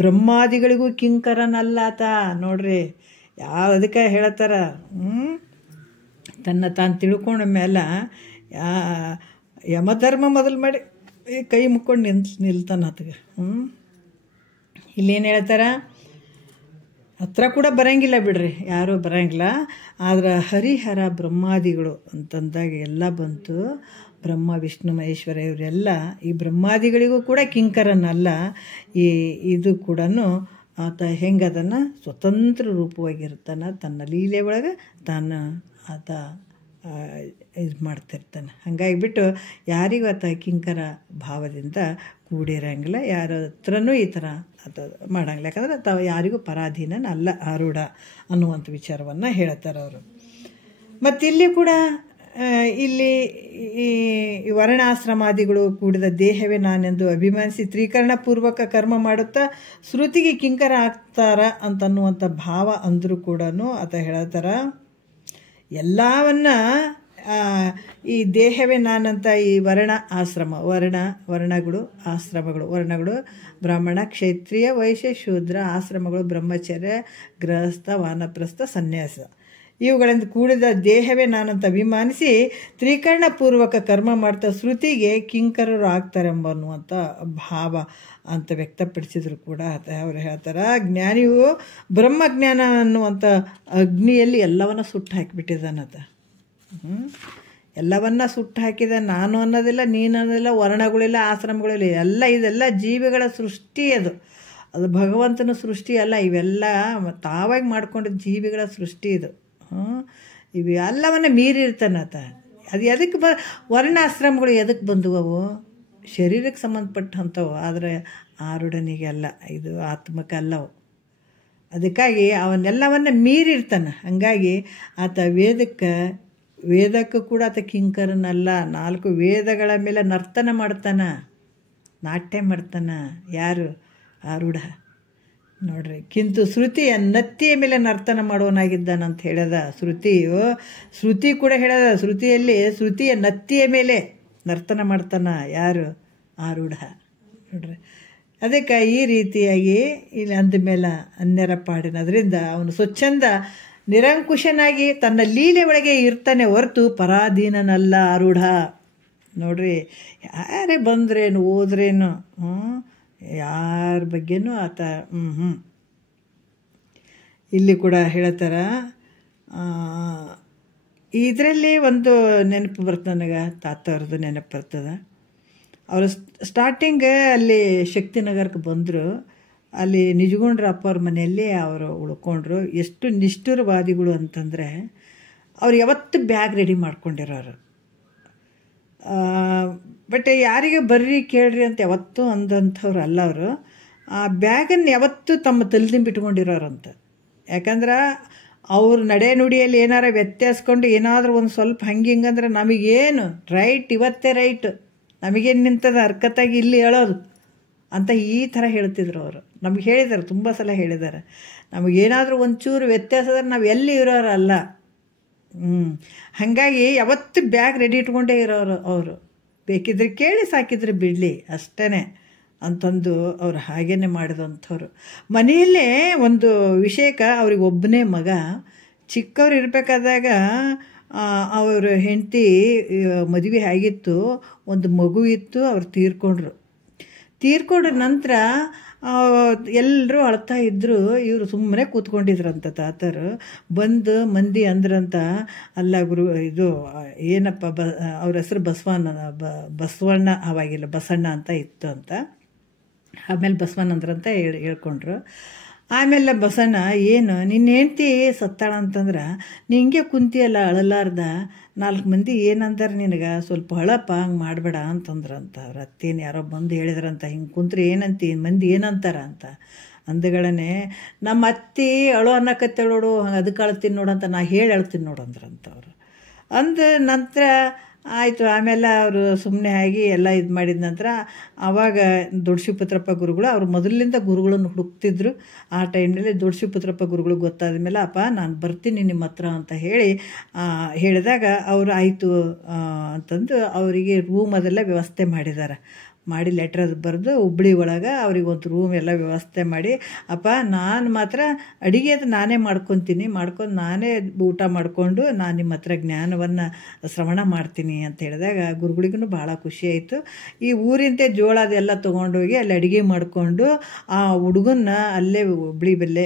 ಬ್ರಹ್ಮಾದಿಗಳಿಗೂ ಕಿಂಕರನಲ್ಲ ಆತ. ನೋಡ್ರಿ, ಅದಕ್ಕೆ ಹೇಳ್ತಾರ, ತನ್ನ ತಾನು ತಿಳ್ಕೊಂಡ ಮೇಲೆ ಯಮಧರ್ಮ ಮೊದಲು ಮಾಡಿ ಕೈ ಮುಕ್ಕೊಂಡು ನಿಲ್ತಾನ ಆತಗೆ. ಇಲ್ಲೇನು ಹೇಳ್ತಾರ, ಹತ್ರ ಕೂಡ ಬರೋಂಗಿಲ್ಲ ಬಿಡ್ರಿ, ಯಾರೂ ಬರೋಂಗಿಲ್ಲ. ಆದ್ರೆ ಹರಿಹರ ಬ್ರಹ್ಮಾದಿಗಳು ಅಂತಂದಾಗ ಎಲ್ಲ ಬಂತು. ಬ್ರಹ್ಮ ವಿಷ್ಣು ಮಹೇಶ್ವರ ಇವರೆಲ್ಲ ಈ ಬ್ರಹ್ಮಾದಿಗಳಿಗೂ ಕೂಡ ಕಿಂಕರನಲ್ಲ. ಇದು ಕೂಡ ಆತ ಹೆಂಗೆ ಅದನ್ನು ಸ್ವತಂತ್ರ ರೂಪವಾಗಿರ್ತಾನೆ, ತನ್ನ ಲೀಲೆ ಒಳಗೆ ತಾನು ಆತ ಇದು ಮಾಡ್ತಿರ್ತಾನೆ. ಹಾಗಾಗಿಬಿಟ್ಟು ಯಾರಿಗೂ ಆತ ಕಿಂಕರ ಭಾವದಿಂದ ಕೂಡಿರಂಗಿಲ್ಲ, ಯಾರ ಹತ್ರನೂ ಈ ಥರ ಆತ ಮಾಡಂಗಿಲ್ಲ. ಯಾಕಂದ್ರೆ ತಾವು ಯಾರಿಗೂ ಪರಾಧೀನನಲ್ಲ ಆರೂಢ ಅನ್ನುವಂಥ ವಿಚಾರವನ್ನು ಹೇಳ್ತಾರೆ ಅವರು. ಮತ್ತು ಇಲ್ಲಿ ಕೂಡ ಇಲ್ಲಿ ಈ ವರ್ಣಾಶ್ರಮಾದಿಗಳು ಕೂಡಿದ ದೇಹವೇ ನಾನೆಂದು ಅಭಿಮಾನಿಸಿ ತ್ರೀಕರಣಪೂರ್ವಕ ಕರ್ಮ ಮಾಡುತ್ತಾ ಶ್ರುತಿಗೆ ಕಿಂಕರ ಆಗ್ತಾರ ಅಂತನ್ನುವಂಥ ಭಾವ ಅಂದರೂ ಕೂಡ ಆತ ಹೇಳ್ತಾರ, ಎಲ್ಲವನ್ನ ಈ ದೇಹವೇ ನಾನಂತ ಈ ವರ್ಣ ಆಶ್ರಮ ವರ್ಣಗಳು ಬ್ರಾಹ್ಮಣ, ಕ್ಷತ್ರಿಯ, ವೈಶ್ಯ, ಶೂದ್ರ ಆಶ್ರಮಗಳು, ಬ್ರಹ್ಮಚರ್ಯ, ಗೃಹಸ್ಥ, ವಾನಪ್ರಸ್ಥ, ಸನ್ಯಾಸ ಇವುಗಳಿಂದ ಕೂಡಿದ ದೇಹವೇ ನಾನಂತ ಅಭಿಮಾನಿಸಿ ತ್ರಿಕರಣಪೂರ್ವಕ ಕರ್ಮ ಮಾಡ್ತಾ ಶ್ರುತಿಗೆ ಕಿಂಕರರು ಆಗ್ತಾರೆಂಬನ್ನುವಂಥ ಭಾವ ಅಂತ ವ್ಯಕ್ತಪಡಿಸಿದ್ರು ಕೂಡ ಅವರು ಹೇಳ್ತಾರೆ, ಜ್ಞಾನಿಯು ಬ್ರಹ್ಮಜ್ಞಾನ ಅನ್ನುವಂಥ ಅಗ್ನಿಯಲ್ಲಿ ಎಲ್ಲವನ್ನ ಸುಟ್ಟು ಹಾಕಿಬಿಟ್ಟಿದ್ದಾನತ. ಎಲ್ಲವನ್ನ ಸುಟ್ಟು ಹಾಕಿದ. ನಾನು ಅನ್ನೋದಿಲ್ಲ, ನೀನು ಅನ್ನೋದಿಲ್ಲ, ವರ್ಣಗಳಿಲ್ಲ, ಆಶ್ರಮಗಳಿಲ್ಲ, ಇದೆಲ್ಲ ಜೀವಿಗಳ ಸೃಷ್ಟಿ. ಅದು ಭಗವಂತನ ಸೃಷ್ಟಿ ಅಲ್ಲ. ಇವೆಲ್ಲ ತಾವಾಗಿ ಮಾಡ್ಕೊಂಡಿದ್ದ ಜೀವಿಗಳ ಸೃಷ್ಟಿ ಇದು. ಇವು ಎಲ್ಲವನ್ನ ಮೀರಿರ್ತಾನತ. ಅದು ಎದಕ್ಕೆ ವರ್ಣಾಶ್ರಮಗಳು ಎದಕ್ಕೆ ಬಂದವು? ಅವು ಶರೀರಕ್ಕೆ ಸಂಬಂಧಪಟ್ಟಂಥವು, ಆದರೆ ಆರುಡನಿಗೆ ಅಲ್ಲ, ಇದು ಆತ್ಮಕ್ಕಲ್ಲವು. ಅದಕ್ಕಾಗಿ ಅವನ್ನೆಲ್ಲವನ್ನ ಮೀರಿರ್ತಾನೆ. ಹಾಗಾಗಿ ಆತ ವೇದಕ್ಕೂ ಕೂಡ ಆತ ಕಿಂಕರನಲ್ಲ. 4 ವೇದಗಳ ಮೇಲೆ ನರ್ತನ ಮಾಡ್ತಾನೆ, ನಾಟ್ಯ ಮಾಡ್ತಾನೆ. ಯಾರು? ಆರೂಢ. ನೋಡ್ರಿ, ಕಿಂತು ಶ್ರುತಿಯ ನತ್ತಿಯ ಮೇಲೆ ನರ್ತನ ಮಾಡುವನಾಗಿದ್ದಾನಂತ ಹೇಳ್ಯದ. ಶ್ರುತಿ ಕೂಡ ಹೇಳ್ಯದ, ಶ್ರುತಿಯ ನತ್ತಿಯ ಮೇಲೆ ನರ್ತನ ಮಾಡ್ತಾನ. ಯಾರು? ಆರೂಢ. ನೋಡ್ರಿ, ಅದಕ್ಕೆ ಈ ರೀತಿಯಾಗಿ ಇಲ್ಲಿ ಅಂದಮೇಲೆ ಅನ್ಯರ ಪಾಡಿನ ಅದರಿಂದ ಅವನು ಸ್ವಚ್ಛಂದ ನಿರಂಕುಶನಾಗಿ ತನ್ನ ಲೀಲೆ ಒಳಗೆ ಇರ್ತಾನೆ ಹೊರತು ಪರಾಧೀನನಲ್ಲ ಆರೂಢ. ನೋಡ್ರಿ, ಯಾರೇ ಬಂದ್ರೇನು ಹೋದ್ರೇನು ಯಾರ ಬಗ್ಗೆನೂ ಆತ ಇಲ್ಲಿ ಕೂಡ ಹೇಳ್ತಾರ. ಇದರಲ್ಲಿ ಒಂದು ನೆನಪು ಬರ್ತದೆ ನನಗೆ, ತಾತವ್ರದ್ದು ನೆನಪು ಬರ್ತದೆ. ಅವರು ಸ್ಟಾರ್ಟಿಂಗ್ ಅಲ್ಲಿ ಶಕ್ತಿನಗರಕ್ಕೆ ಬಂದರು. ಅಲ್ಲಿ ನಿಜಗುಂಡ್ರ ಅಪ್ಪವ್ರ ಮನೆಯಲ್ಲಿ ಅವರು ಉಳ್ಕೊಂಡ್ರು. ಎಷ್ಟು ನಿಷ್ಠುರವಾದಿಗಳು ಅಂತಂದರೆ ಅವ್ರು ಯಾವತ್ತು ಬ್ಯಾಗ್ ರೆಡಿ ಮಾಡ್ಕೊಂಡಿರೋರು. ಬಟ್ ಯಾರಿಗೆ ಬರ್ರಿ ಕೇಳ್ರಿ ಅಂತ ಯಾವತ್ತೂ ಅಂದಂಥವ್ರು ಅಲ್ಲ ಅವರು. ಆ ಬ್ಯಾಗನ್ನು ಯಾವತ್ತೂ ತಮ್ಮ ತಲೆದಿಂಬು ಇಟ್ಕೊಂಡಿರೋರಂತ. ಯಾಕಂದ್ರೆ ಅವ್ರ ನಡೆ ನುಡಿಯಲ್ಲಿ ಏನಾರ ವ್ಯತ್ಯಾಸಕೊಂಡು ಏನಾದರೂ ಒಂದು ಸ್ವಲ್ಪ ಹಿಂಗಂದ್ರೆ ನಮಗೇನು ರೈಟ್, ಇವತ್ತೇ ರೈಟ್, ನಮಗೇನು ನಿಂತದ ಹರ್ಕತ್ತಾಗಿ ಇಲ್ಲಿ ಹೇಳೋದು ಅಂತ ಈ ಥರ ಹೇಳ್ತಿದ್ರು ಅವರು. ನಮ್ಗೆ ಹೇಳಿದ್ದಾರೆ, ತುಂಬ ಸಲ ಹೇಳಿದ್ದಾರೆ. ನಮಗೇನಾದರೂ ಒಂಚೂರು ವ್ಯತ್ಯಾಸ ಆದರೆ ನಾವು ಎಲ್ಲಿ ಇರೋರಲ್ಲ. ಹಾಗಾಗಿ ಯಾವತ್ತು ಬ್ಯಾಗ್ ರೆಡಿ ಇಟ್ಕೊಂಡೇ ಇರೋರು ಅವರು. ಬೇಕಿದ್ರೆ ಕೇಳಿ, ಸಾಕಿದ್ರೆ ಬಿಡಲಿ ಅಷ್ಟೇ ಅಂತಂದು ಅವ್ರು ಹಾಗೇ ಮಾಡಿದಂಥವ್ರು. ಮನೆಯಲ್ಲೇ ಒಂದು ವಿಷಯಕ್ಕೆ ಅವ್ರಿಗೆ ಒಬ್ಬನೇ ಮಗ. ಚಿಕ್ಕವ್ರು ಇರಬೇಕಾದಾಗ ಅವ್ರ ಹೆಂಡತಿ ಮದುವೆ ಆಗಿತ್ತು, ಒಂದು ಮಗು ಇತ್ತು, ಅವ್ರು ತೀರ್ಕೊಂಡ್ರ ನಂತರ ಎಲ್ಲರೂ ಅಳ್ತಾ ಇದ್ದರು. ಇವರು ಸುಮ್ಮನೆ ಕೂತ್ಕೊಂಡಿದ್ರಂತ. ತಾತರು ಬಂದು ಮಂದಿ ಅಂದ್ರಂತ, ಅಲ್ಲ ಗುರು, ಇದು ಏನಪ್ಪ ಅವ್ರ ಹೆಸರು ಬಸವಣ್ಣ, ಅವಾಗಿಲ್ಲ ಬಸಣ್ಣ ಅಂತ ಇತ್ತು ಅಂತ. ಆಮೇಲೆ ಬಸವಣ್ಣ ಅಂದ್ರಂತ ಹೇಳ್ಕೊಂಡ್ರು. ಆಮೇಲೆ ಬಸಣ್ಣ, ಏನು ನಿನ್ನ ಹೆಂಡ್ತಿ ಸತ್ತಾಳ ಅಂತಂದ್ರೆ ನಿಂಗೆ ಕುಂತಿಯಲ್ಲ ಅಳಲಾರ್ದ, 4 ಮಂದಿ ಏನಂತಾರೆ ನಿನಗೆ, ಸ್ವಲ್ಪ ಅಳಪ್ಪ, ಹಂಗೆ ಮಾಡಬೇಡ ಅಂತಂದ್ರಂತ. ಅವ್ರ ಅತ್ತೇನು ಯಾರೋ ಬಂದು ಹೇಳಿದ್ರಂತ, ಹಿಂಗೆ ಕುಂತ್ರೆ ಏನಂತಿ, ಮಂದಿ ಏನಂತಾರ ಅಂತ. ಅಂದಗಳೇ ನಮ್ಮ ಅತ್ತಿ ಅಳು ಅನ್ನಕತ್ತೇಳೋಡು, ಹಂಗೆ ಅದಕ್ಕೆ ಅಳ್ತೀನಿ ನೋಡಂತ, ನಾ ಹೇಳಿ ಅಳ್ತೀನಿ ನೋಡಂದ್ರಂತ ಅವರು. ಅಂದ ನಂತರ ಆಯಿತು. ಆಮೇಲೆ ಅವರು ಸುಮ್ಮನೆ ಆಗಿ ಎಲ್ಲ ಇದು ಮಾಡಿದ ನಂತರ ಆವಾಗ ದೊಡ್ಡ ಶಿವಪುತ್ರಪ್ಪ ಗುರುಗಳು ಅವರು ಮೊದಲಿಂದ ಗುರುಗಳನ್ನು ಹುಡುಕ್ತಿದ್ರು. ಆ ಟೈಮ್ನಲ್ಲಿ ದೊಡ್ಡ ಶಿವಪುತ್ರಪ್ಪ ಗುರುಗಳು ಗೊತ್ತಾದ ಮೇಲೆ, ಅಪ್ಪ ನಾನು ಬರ್ತೀನಿ ನಿಮ್ಮ ಹತ್ರ ಅಂತ ಹೇಳಿದಾಗ ಅವರು ಆಯಿತು ಅಂತಂದು ಅವರಿಗೆ ರೂಮ್ ಅದೆಲ್ಲ ವ್ಯವಸ್ಥೆ ಮಾಡಿದ್ದಾರೆ. ಮಾಡಿ ಲೆಟ್ರ್ ಅದು ಬರೆದು ಹುಬ್ಳಿ ಒಳಗೆ ಅವ್ರಿಗೆ ಒಂದು ರೂಮ್ ಎಲ್ಲ ವ್ಯವಸ್ಥೆ ಮಾಡಿ, ಅಪ್ಪ ನಾನು ಮಾತ್ರ ಅಡುಗೆ ಅದು ನಾನೇ ಮಾಡ್ಕೊತೀನಿ, ಮಾಡ್ಕೊಂಡು ನಾನೇ ಊಟ ಮಾಡಿಕೊಂಡು ನಾನು ನಿಮ್ಮ ಹತ್ರ ಜ್ಞಾನವನ್ನು ಶ್ರವಣ ಮಾಡ್ತೀನಿ ಅಂತ ಹೇಳಿದಾಗ ಗುರುಗಳಿಗೂ ಭಾಳ ಖುಷಿ ಆಯಿತು. ಈ ಊರಿಂತೆ ಜೋಳ ಅದೆಲ್ಲ ತೊಗೊಂಡೋಗಿ ಅಲ್ಲಿ ಅಡುಗೆ ಮಾಡಿಕೊಂಡು ಆ ಹುಡುಗನ್ನ ಅಲ್ಲೇ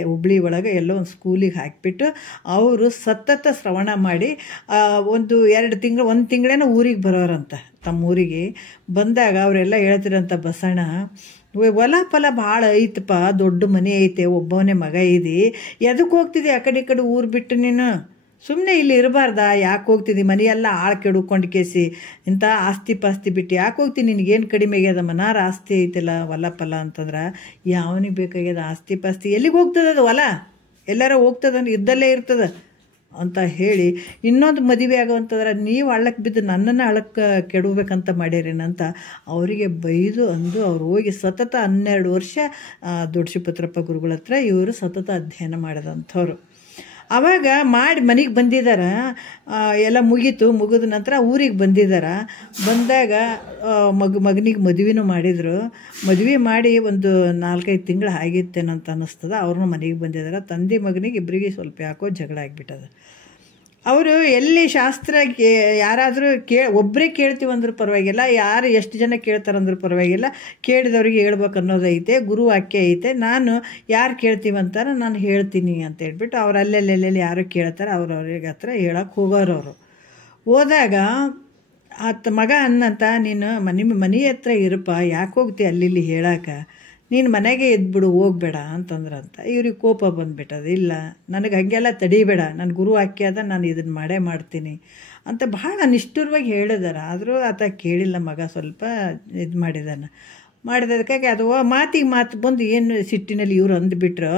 ಹುಬ್ಳಿ ಒಳಗೆ ಎಲ್ಲೋ ಒಂದು ಸ್ಕೂಲಿಗೆ ಹಾಕಿಬಿಟ್ಟು ಅವರು ಸತತ ಶ್ರವಣ ಮಾಡಿ ಒಂದು 1 ತಿಂಗಳೇನೋ ಊರಿಗೆ ಬರೋರಂತ. ತಮ್ಮ ಊರಿಗೆ ಬಂದಾಗ ಅವರೆಲ್ಲ ಹೇಳ್ತಿರಂತ, ಬಸಣ್ಣ ಹೊಲ ಫಲ ಭಾಳ ಐತಪ್ಪ, ದೊಡ್ಡ ಮನೆ ಐತೆ, ಒಬ್ಬವನೇ ಮಗ ಇದಿ, ಎದಕ್ಕೆ ಹೋಗ್ತಿದ್ದಿ ಆ ಕಡೆ ಈ ಕಡೆ ಊರು ಬಿಟ್ಟು ನೀನು? ಸುಮ್ಮನೆ ಇಲ್ಲಿ ಇರಬಾರ್ದಾ? ಯಾಕೆ ಹೋಗ್ತಿದ್ದಿ? ಮನೆಯೆಲ್ಲ ಆಳು ಕೆಡ್ಕೊಂಡು ಕೇಸಿ ಇಂಥ ಆಸ್ತಿ ಪಾಸ್ತಿ ಬಿಟ್ಟು ಯಾಕೆ ಹೋಗ್ತೀನಿ? ನಿನಗೇನು ಕಡಿಮೆ ಆಗ್ಯದ? ಮನಾರ ಆಸ್ತಿ ಐತಿಲ್ಲ, ಹೊಲ ಫಲ ಅಂತಂದ್ರೆ ಯಾವನಿಗೆ ಬೇಕಾಗ್ಯದ ಆಸ್ತಿ ಪಾಸ್ತಿ? ಎಲ್ಲಿಗೆ ಹೋಗ್ತದೆ ಅದು ಹೊಲ? ಎಲ್ಲಾರ ಹೋಗ್ತದಂದ್ರೆ ಇದ್ದಲ್ಲೇ ಇರ್ತದೆ ಅಂತ ಹೇಳಿ, ಇನ್ನೊಂದು ಮದುವೆ ಆಗೋವಂತಂದ್ರೆ ನೀವು ಹಳ್ಳಕ್ಕೆ ಬಿದ್ದು ನನ್ನನ್ನು ಹಳ್ಳಕ್ಕೆ ಕೆಡಬೇಕಂತ ಮಾಡ್ಯಾರೇನಂತ ಅವರಿಗೆ ಬೈದು ಅಂದು ಅವ್ರು ಹೋಗಿ ಸತತ 12 ವರ್ಷ ದೊಡ್ಡ ಶಿವಪುತ್ರಪ್ಪ ಗುರುಗಳ ಹತ್ರ ಇವರು ಸತತ ಅಧ್ಯಯನ ಮಾಡಿದಂಥವ್ರು. ಆವಾಗ ಮಾಡಿ ಮನೆಗೆ ಬಂದಿದ್ದಾರೆ, ಎಲ್ಲ ಮುಗಿದ ನಂತರ ಊರಿಗೆ ಬಂದಾಗ ಮಗನಿಗೆ ಮದುವೆನೂ ಮಾಡಿದರು. ಮದುವೆ ಮಾಡಿ ಒಂದು 4-5 ತಿಂಗಳು ಆಗಿತ್ತೇನಂತ ಅನ್ನಿಸ್ತದೆ. ಅವ್ರನ್ನೂ ಮನೆಗೆ ಬಂದಿದ್ದಾರೆ. ತಂದೆ ಮಗನಿಗೆ ಇಬ್ಬರಿಗೆ ಸ್ವಲ್ಪ ಯಾಕೋ ಜಗಳ ಆಗಿಬಿಟ್ಟದ. ಅವರು ಎಲ್ಲಿ ಶಾಸ್ತ್ರ ಯಾರಾದರೂ ಒಬ್ಬರೇ ಕೇಳ್ತೀವಂದ್ರೂ ಪರವಾಗಿಲ್ಲ, ಯಾರು ಎಷ್ಟು ಜನ ಕೇಳ್ತಾರಂದ್ರೂ ಪರವಾಗಿಲ್ಲ, ಕೇಳಿದವ್ರಿಗೆ ಹೇಳ್ಬೇಕು ಅನ್ನೋದೈತೆ, ಗುರು ವಾಕ್ಯ ಐತೆ. ನಾನು ಯಾರು ಕೇಳ್ತೀವಂತಾರ ನಾನು ಹೇಳ್ತೀನಿ ಅಂತ ಹೇಳ್ಬಿಟ್ಟು ಅವ್ರು ಅಲ್ಲೆಲ್ಲೆಲ್ಲಿ ಯಾರು ಕೇಳ್ತಾರೆ ಅವ್ರವ್ರಿಗೆ ಹತ್ರ ಹೇಳಕ್ಕೆ ಹೋಗೋರವರು. ಹೋದಾಗ ಮಗ ಅನ್ನಂತ, ನೀನು ನಿಮ್ಮ ಮನೆ ಹತ್ರ ಇರಪ್ಪ, ಯಾಕೆ ಹೋಗ್ತಿ ಅಲ್ಲಿ ಹೇಳಕ್ಕೆ, ನೀನು ಮನೆಗೆ ಎದ್ಬಿಡು, ಹೋಗ್ಬೇಡ ಅಂತಂದ್ರಂತ. ಇವ್ರಿಗೆ ಕೋಪ ಬಂದುಬಿಟ್ಟದು. ಇಲ್ಲ, ನನಗೆ ಹಾಗೆಲ್ಲ ತಡಿಬೇಡ, ನನ್ನ ಗುರು ವಾಕ್ಯ ಅದ, ನಾನು ಇದನ್ನು ಮಾಡ್ತೀನಿ ಅಂತ ಭಾಳ ನಿಷ್ಠುರವಾಗಿ ಹೇಳಿದಾರೆ. ಆದರೂ ಆತ ಕೇಳಿಲ್ಲ. ಮಗ ಸ್ವಲ್ಪ ಇದು ಮಾಡಿದದಕ್ಕಾಗಿ ಅದು ಮಾತಿಗೆ ಮಾತು ಬಂದು ಏನು ಸಿಟ್ಟಿನಲ್ಲಿ ಇವ್ರು ಅಂದುಬಿಟ್ರು,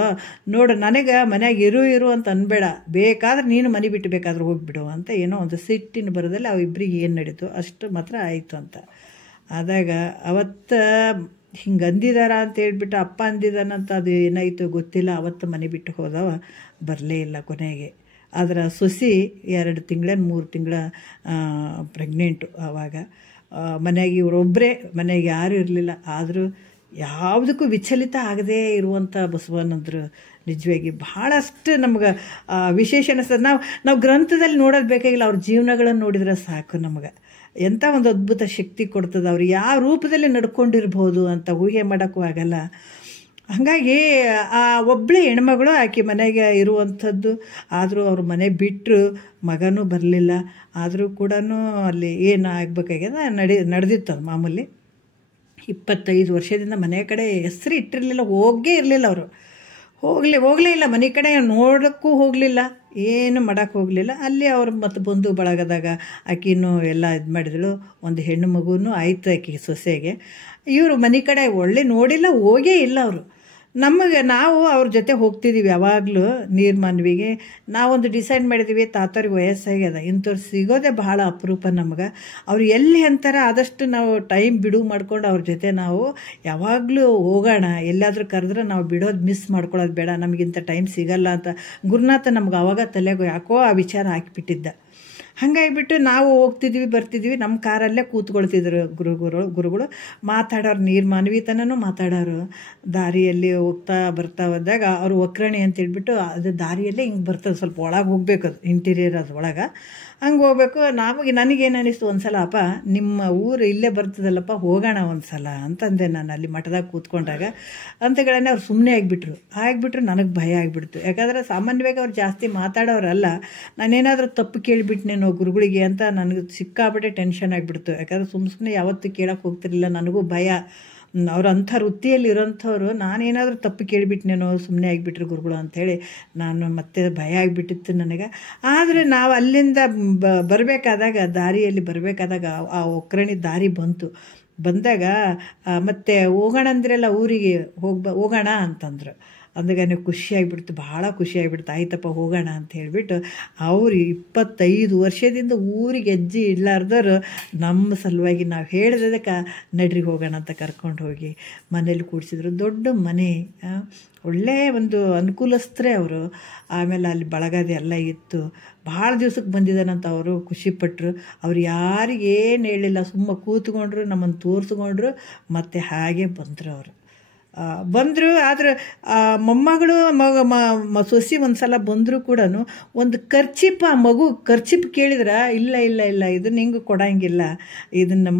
ನೋಡು ನನಗೆ ಮನ್ಯಾಗ ಇರು ಅಂತ ಅನ್ಬೇಡ, ಬೇಕಾದ್ರೆ ನೀನು ಮನೆ ಬಿಟ್ಟು ಬೇಕಾದ್ರೆ ಹೋಗಿಬಿಡು ಅಂತ ಏನೋ ಒಂದು ಸಿಟ್ಟಿನ ಬರೋದಲ್ಲಿ ಅವಿಬ್ಬರಿಗೆ ಏನು ನಡೀತು ಅಷ್ಟು ಮಾತ್ರ ಆಯಿತು ಅಂತ. ಆದಾಗ ಅವತ್ತು ಹಿಂಗೆ ಅಂದಿದಾರ ಅಂತ ಹೇಳ್ಬಿಟ್ಟು ಅಪ್ಪ ಅಂದಿದ್ದಾನಂತ ಅದು ಏನಾಯಿತು ಗೊತ್ತಿಲ್ಲ. ಅವತ್ತು ಮನೆ ಬಿಟ್ಟು ಹೋದವ ಬರಲೇ ಇಲ್ಲ ಕೊನೆಗೆ. ಅದರ ಸೊಸಿ 2 ತಿಂಗಳೇನು 3 ತಿಂಗಳ ಪ್ರೆಗ್ನೆಂಟು. ಆವಾಗ ಮನೆಯಾಗ ಇವರೊಬ್ಬರೇ, ಮನೆಗೆ ಯಾರೂ ಇರಲಿಲ್ಲ. ಆದರೂ ಯಾವುದಕ್ಕೂ ವಿಚಲಿತ ಆಗದೇ ಇರುವಂಥ ಬಸವಣ್ಣಂದ್ರು ನಿಜವಾಗಿ ಭಾಳಷ್ಟು ನಮ್ಗೆ ವಿಶೇಷ ಅನಿಸ್ತದೆ. ನಾವು ಗ್ರಂಥದಲ್ಲಿ ನೋಡೋದು ಬೇಕಾಗಿಲ್ಲ, ಅವ್ರ ಜೀವನಗಳನ್ನು ನೋಡಿದ್ರೆ ಸಾಕು ನಮ್ಗೆ ಎಂಥ ಒಂದು ಅದ್ಭುತ ಶಕ್ತಿ ಕೊಡ್ತದೆ. ಅವ್ರು ಯಾವ ರೂಪದಲ್ಲಿ ನಡ್ಕೊಂಡಿರ್ಬೋದು ಅಂತ ಊಹೆ ಮಾಡೋಕ್ಕೂ ಆಗಲ್ಲ. ಹಾಗಾಗಿ ಆ ಒಬ್ಬಳೇ ಹೆಣ್ಮಗಳು ಆಕೆ ಮನೆಗೆ ಇರುವಂಥದ್ದು. ಆದರೂ ಅವ್ರ ಮನೆ ಬಿಟ್ಟರು, ಮಗನೂ ಬರಲಿಲ್ಲ. ಆದರೂ ಕೂಡ ಅಲ್ಲಿ ಏನು ಆಗಬೇಕಾಗ್ಯದ ನಡೆದಿತ್ತು ಅದು ಮಾಮೂಲಿ. 25 ವರ್ಷದಿಂದ ಮನೆ ಕಡೆ ಹೆಸರು ಇಟ್ಟಿರಲಿಲ್ಲ, ಹೋಗೇ ಇರಲಿಲ್ಲ ಅವರು. ಹೋಗಲೇ ಇಲ್ಲ ಮನೆ ಕಡೆ, ನೋಡೋಕ್ಕೂ ಹೋಗಲಿಲ್ಲ, ಏನು ಮಾಡೋಕ್ಕೆ ಹೋಗಲಿಲ್ಲ. ಅಲ್ಲಿ ಅವ್ರು ಮತ್ತು ಬಂಧು ಬಳಗದಾಗ ಆಕಿನೂ ಎಲ್ಲ ಇದು ಮಾಡಿದಳು. ಒಂದು ಹೆಣ್ಣು ಮಗುನೂ ಆಯಿತು ಆಕೆ ಸೊಸೆಗೆ. ಇವರು ಮನೆ ಕಡೆ ಒಳ್ಳೆ ನೋಡಿಲ್ಲ, ಹೋಗೇ ಇಲ್ಲ ಅವರು. ನಾವು ಅವ್ರ ಜೊತೆ ಹೋಗ್ತಿದ್ದೀವಿ ಯಾವಾಗಲೂ ನೀರ್ಮಾನ್ವಿಗೆ. ನಾವೊಂದು ಡಿಸೈಡ್ ಮಾಡಿದ್ದೀವಿ, ತಾತವ್ರಿಗೆ ವಯಸ್ಸಾಗ್ಯದ, ಇಂಥವ್ರು ಸಿಗೋದೇ ಬಹಳ ಅಪರೂಪ ನಮ್ಗೆ. ಅವ್ರು ಎಲ್ಲಿ ಅಂತಾರೆ ಆದಷ್ಟು ನಾವು ಟೈಮ್ ಬಿಡುವು ಮಾಡ್ಕೊಂಡು ಅವ್ರ ಜೊತೆ ನಾವು ಯಾವಾಗಲೂ ಹೋಗೋಣ. ಎಲ್ಲಾದರೂ ಕರೆದ್ರೆ ನಾವು ಬಿಡೋದು ಮಿಸ್ ಮಾಡ್ಕೊಳ್ಳೋದು ಬೇಡ, ನಮಗಿಂತ ಟೈಮ್ ಸಿಗಲ್ಲ ಅಂತ ಗುರುನಾಥ ನಮ್ಗೆ ಆವಾಗ ತಲೆಗೂ ಯಾಕೋ ಆ ವಿಚಾರ ಹಾಕಿಬಿಟ್ಟಿದ್ದ. ಹಾಗಾಗಿಬಿಟ್ಟು ನಾವು ಹೋಗ್ತಿದ್ವಿ ಬರ್ತಿದ್ವಿ, ನಮ್ಮ ಕಾರಲ್ಲೇ ಕೂತ್ಕೊಳ್ತಿದ್ರು ಗುರುಗಳು ಮಾತಾಡೋರು. ನೀರ್ಮಾನ್ವಿತನೂ ಮಾತಾಡೋರು. ದಾರಿಯಲ್ಲಿ ಬರ್ತಾ ಹೋದಾಗ ಅವರು ಒಕ್ರಣೆ ಅಂತ ಹೇಳ್ಬಿಟ್ಟು ಅದು ದಾರಿಯಲ್ಲೇ ಹಿಂಗೆ ಬರ್ತದೆ, ಸ್ವಲ್ಪ ಒಳಗೆ ಹೋಗ್ಬೇಕು, ಅದು ಇಂಟೀರಿಯರ್ ಅದು ಒಳಗೆ ಹಂಗೆ ಹೋಗ್ಬೇಕು. ನನಗೇನು ಅನ್ನಿಸ್ತು ಒಂದು ಸಲ, ಅಪ್ಪ ನಿಮ್ಮ ಊರು ಇಲ್ಲೇ ಬರ್ತದಲ್ಲಪ್ಪ, ಹೋಗೋಣ ಒಂದು ಸಲ ಅಂತಂದೆ ನಾನು ಅಲ್ಲಿ ಮಠದಾಗ ಕೂತ್ಕೊಂಡಾಗ. ಅಂತಗಳನ್ನೇ ಅವ್ರು ಸುಮ್ಮನೆ ಆಗಿಬಿಟ್ರು. ನನಗೆ ಭಯ ಆಗಿಬಿಡ್ತು. ಯಾಕಂದರೆ ಸಾಮಾನ್ಯವಾಗಿ ಅವ್ರು ಜಾಸ್ತಿ ಮಾತಾಡೋರಲ್ಲ. ನಾನೇನಾದರೂ ತಪ್ಪು ಕೇಳಿಬಿಟ್ನೇನೋ ಗುರುಗಳಿಗೆ ಅಂತ ನನಗೆ ಸಿಕ್ಕಾಬಿಟ್ಟೆ ಟೆನ್ಷನ್ ಆಗಿಬಿಡ್ತು. ಯಾಕಂದರೆ ಸುಮ್ಮನೆ ಯಾವತ್ತೂ ಕೇಳೋಕ್ಕೆ ಹೋಗ್ತಿರ್ಲಿಲ್ಲ, ನನಗೂ ಭಯ. ಅವ್ರು ಅಂಥ ವೃತ್ತಿಯಲ್ಲಿ ಇರೋಂಥವ್ರು, ನಾನೇನಾದರೂ ತಪ್ಪು ಕೇಳಿಬಿಟ್ನೇನೋ, ಸುಮ್ಮನೆ ಆಗಿಬಿಟ್ರು ಗುರುಗಳು ಅಂಥೇಳಿ ನಾನು ಮತ್ತೆ ಭಯ ಆಗಿಬಿಟ್ಟಿತ್ತು ನನಗೆ. ಆದರೆ ನಾವು ಅಲ್ಲಿಂದ ಬರಬೇಕಾದಾಗ, ದಾರಿಯಲ್ಲಿ ಬರಬೇಕಾದಾಗ ಆ ಒಕ್ರಣಿ ದಾರಿ ಬಂದಾಗ ಮತ್ತೆ ಹೋಗೋಣ ಅಂದ್ರಲ್ಲ ಊರಿಗೆ ಹೋಗೋಣ ಅಂತಂದ್ರು. ಅಂದಾಗ ಖುಷಿಯಾಗಿಬಿಡ್ತು, ಭಾಳ ಖುಷಿಯಾಗಿಬಿಡ್ತು. ಆಯ್ತಪ್ಪ ಹೋಗೋಣ ಅಂತ ಹೇಳಿಬಿಟ್ಟು ಅವರು 25 ವರ್ಷದಿಂದ ಊರಿಗೆ ಹೆಜ್ಜೆ ಇಡ್ಲಾರ್ದವ್ರು ನಮ್ಮ ಸಲುವಾಗಿ ನಾವು ಹೇಳಿದಕ್ಕೆ ನಡ್ರಿ ಹೋಗೋಣ ಅಂತ ಕರ್ಕೊಂಡು ಹೋಗಿ ಮನೇಲಿ ಕೂಡಿಸಿದ್ರು. ದೊಡ್ಡ ಮನೆ, ಒಳ್ಳೆಯ ಒಂದು ಅನುಕೂಲಸ್ಥರೇ ಅವರು. ಆಮೇಲೆ ಅಲ್ಲಿ ಬಳಗದೆ ಎಲ್ಲ ಇತ್ತು. ಭಾಳ ದಿವ್ಸಕ್ಕೆ ಬಂದಿದ್ದಾನಂತ ಅವರು ಖುಷಿಪಟ್ಟರು. ಅವ್ರು ಯಾರಿಗೇನು ಹೇಳಿಲ್ಲ, ಸುಮ್ಮ ಕೂತ್ಕೊಂಡ್ರು, ನಮ್ಮನ್ನು ತೋರಿಸ್ಕೊಂಡ್ರು, ಮತ್ತು ಹಾಗೆ ಬಂದರು. ಅವರು ಬಂದರು. ಆದರೆ ಮೊಮ್ಮಗಳು ಸೊಸಿ ಒಂದು ಸಲ ಬಂದರೂ ಕೂಡ ಒಂದು ಖರ್ಚಿಪ್, ಆ ಮಗು ಖರ್ಚಿಪ್ ಕೇಳಿದ್ರೆ ಇಲ್ಲ ಇಲ್ಲ ಇಲ್ಲ ಇದನ್ನ ಹಿಂಗೆ ಕೊಡೋಂಗಿಲ್ಲ, ಇದನ್ನು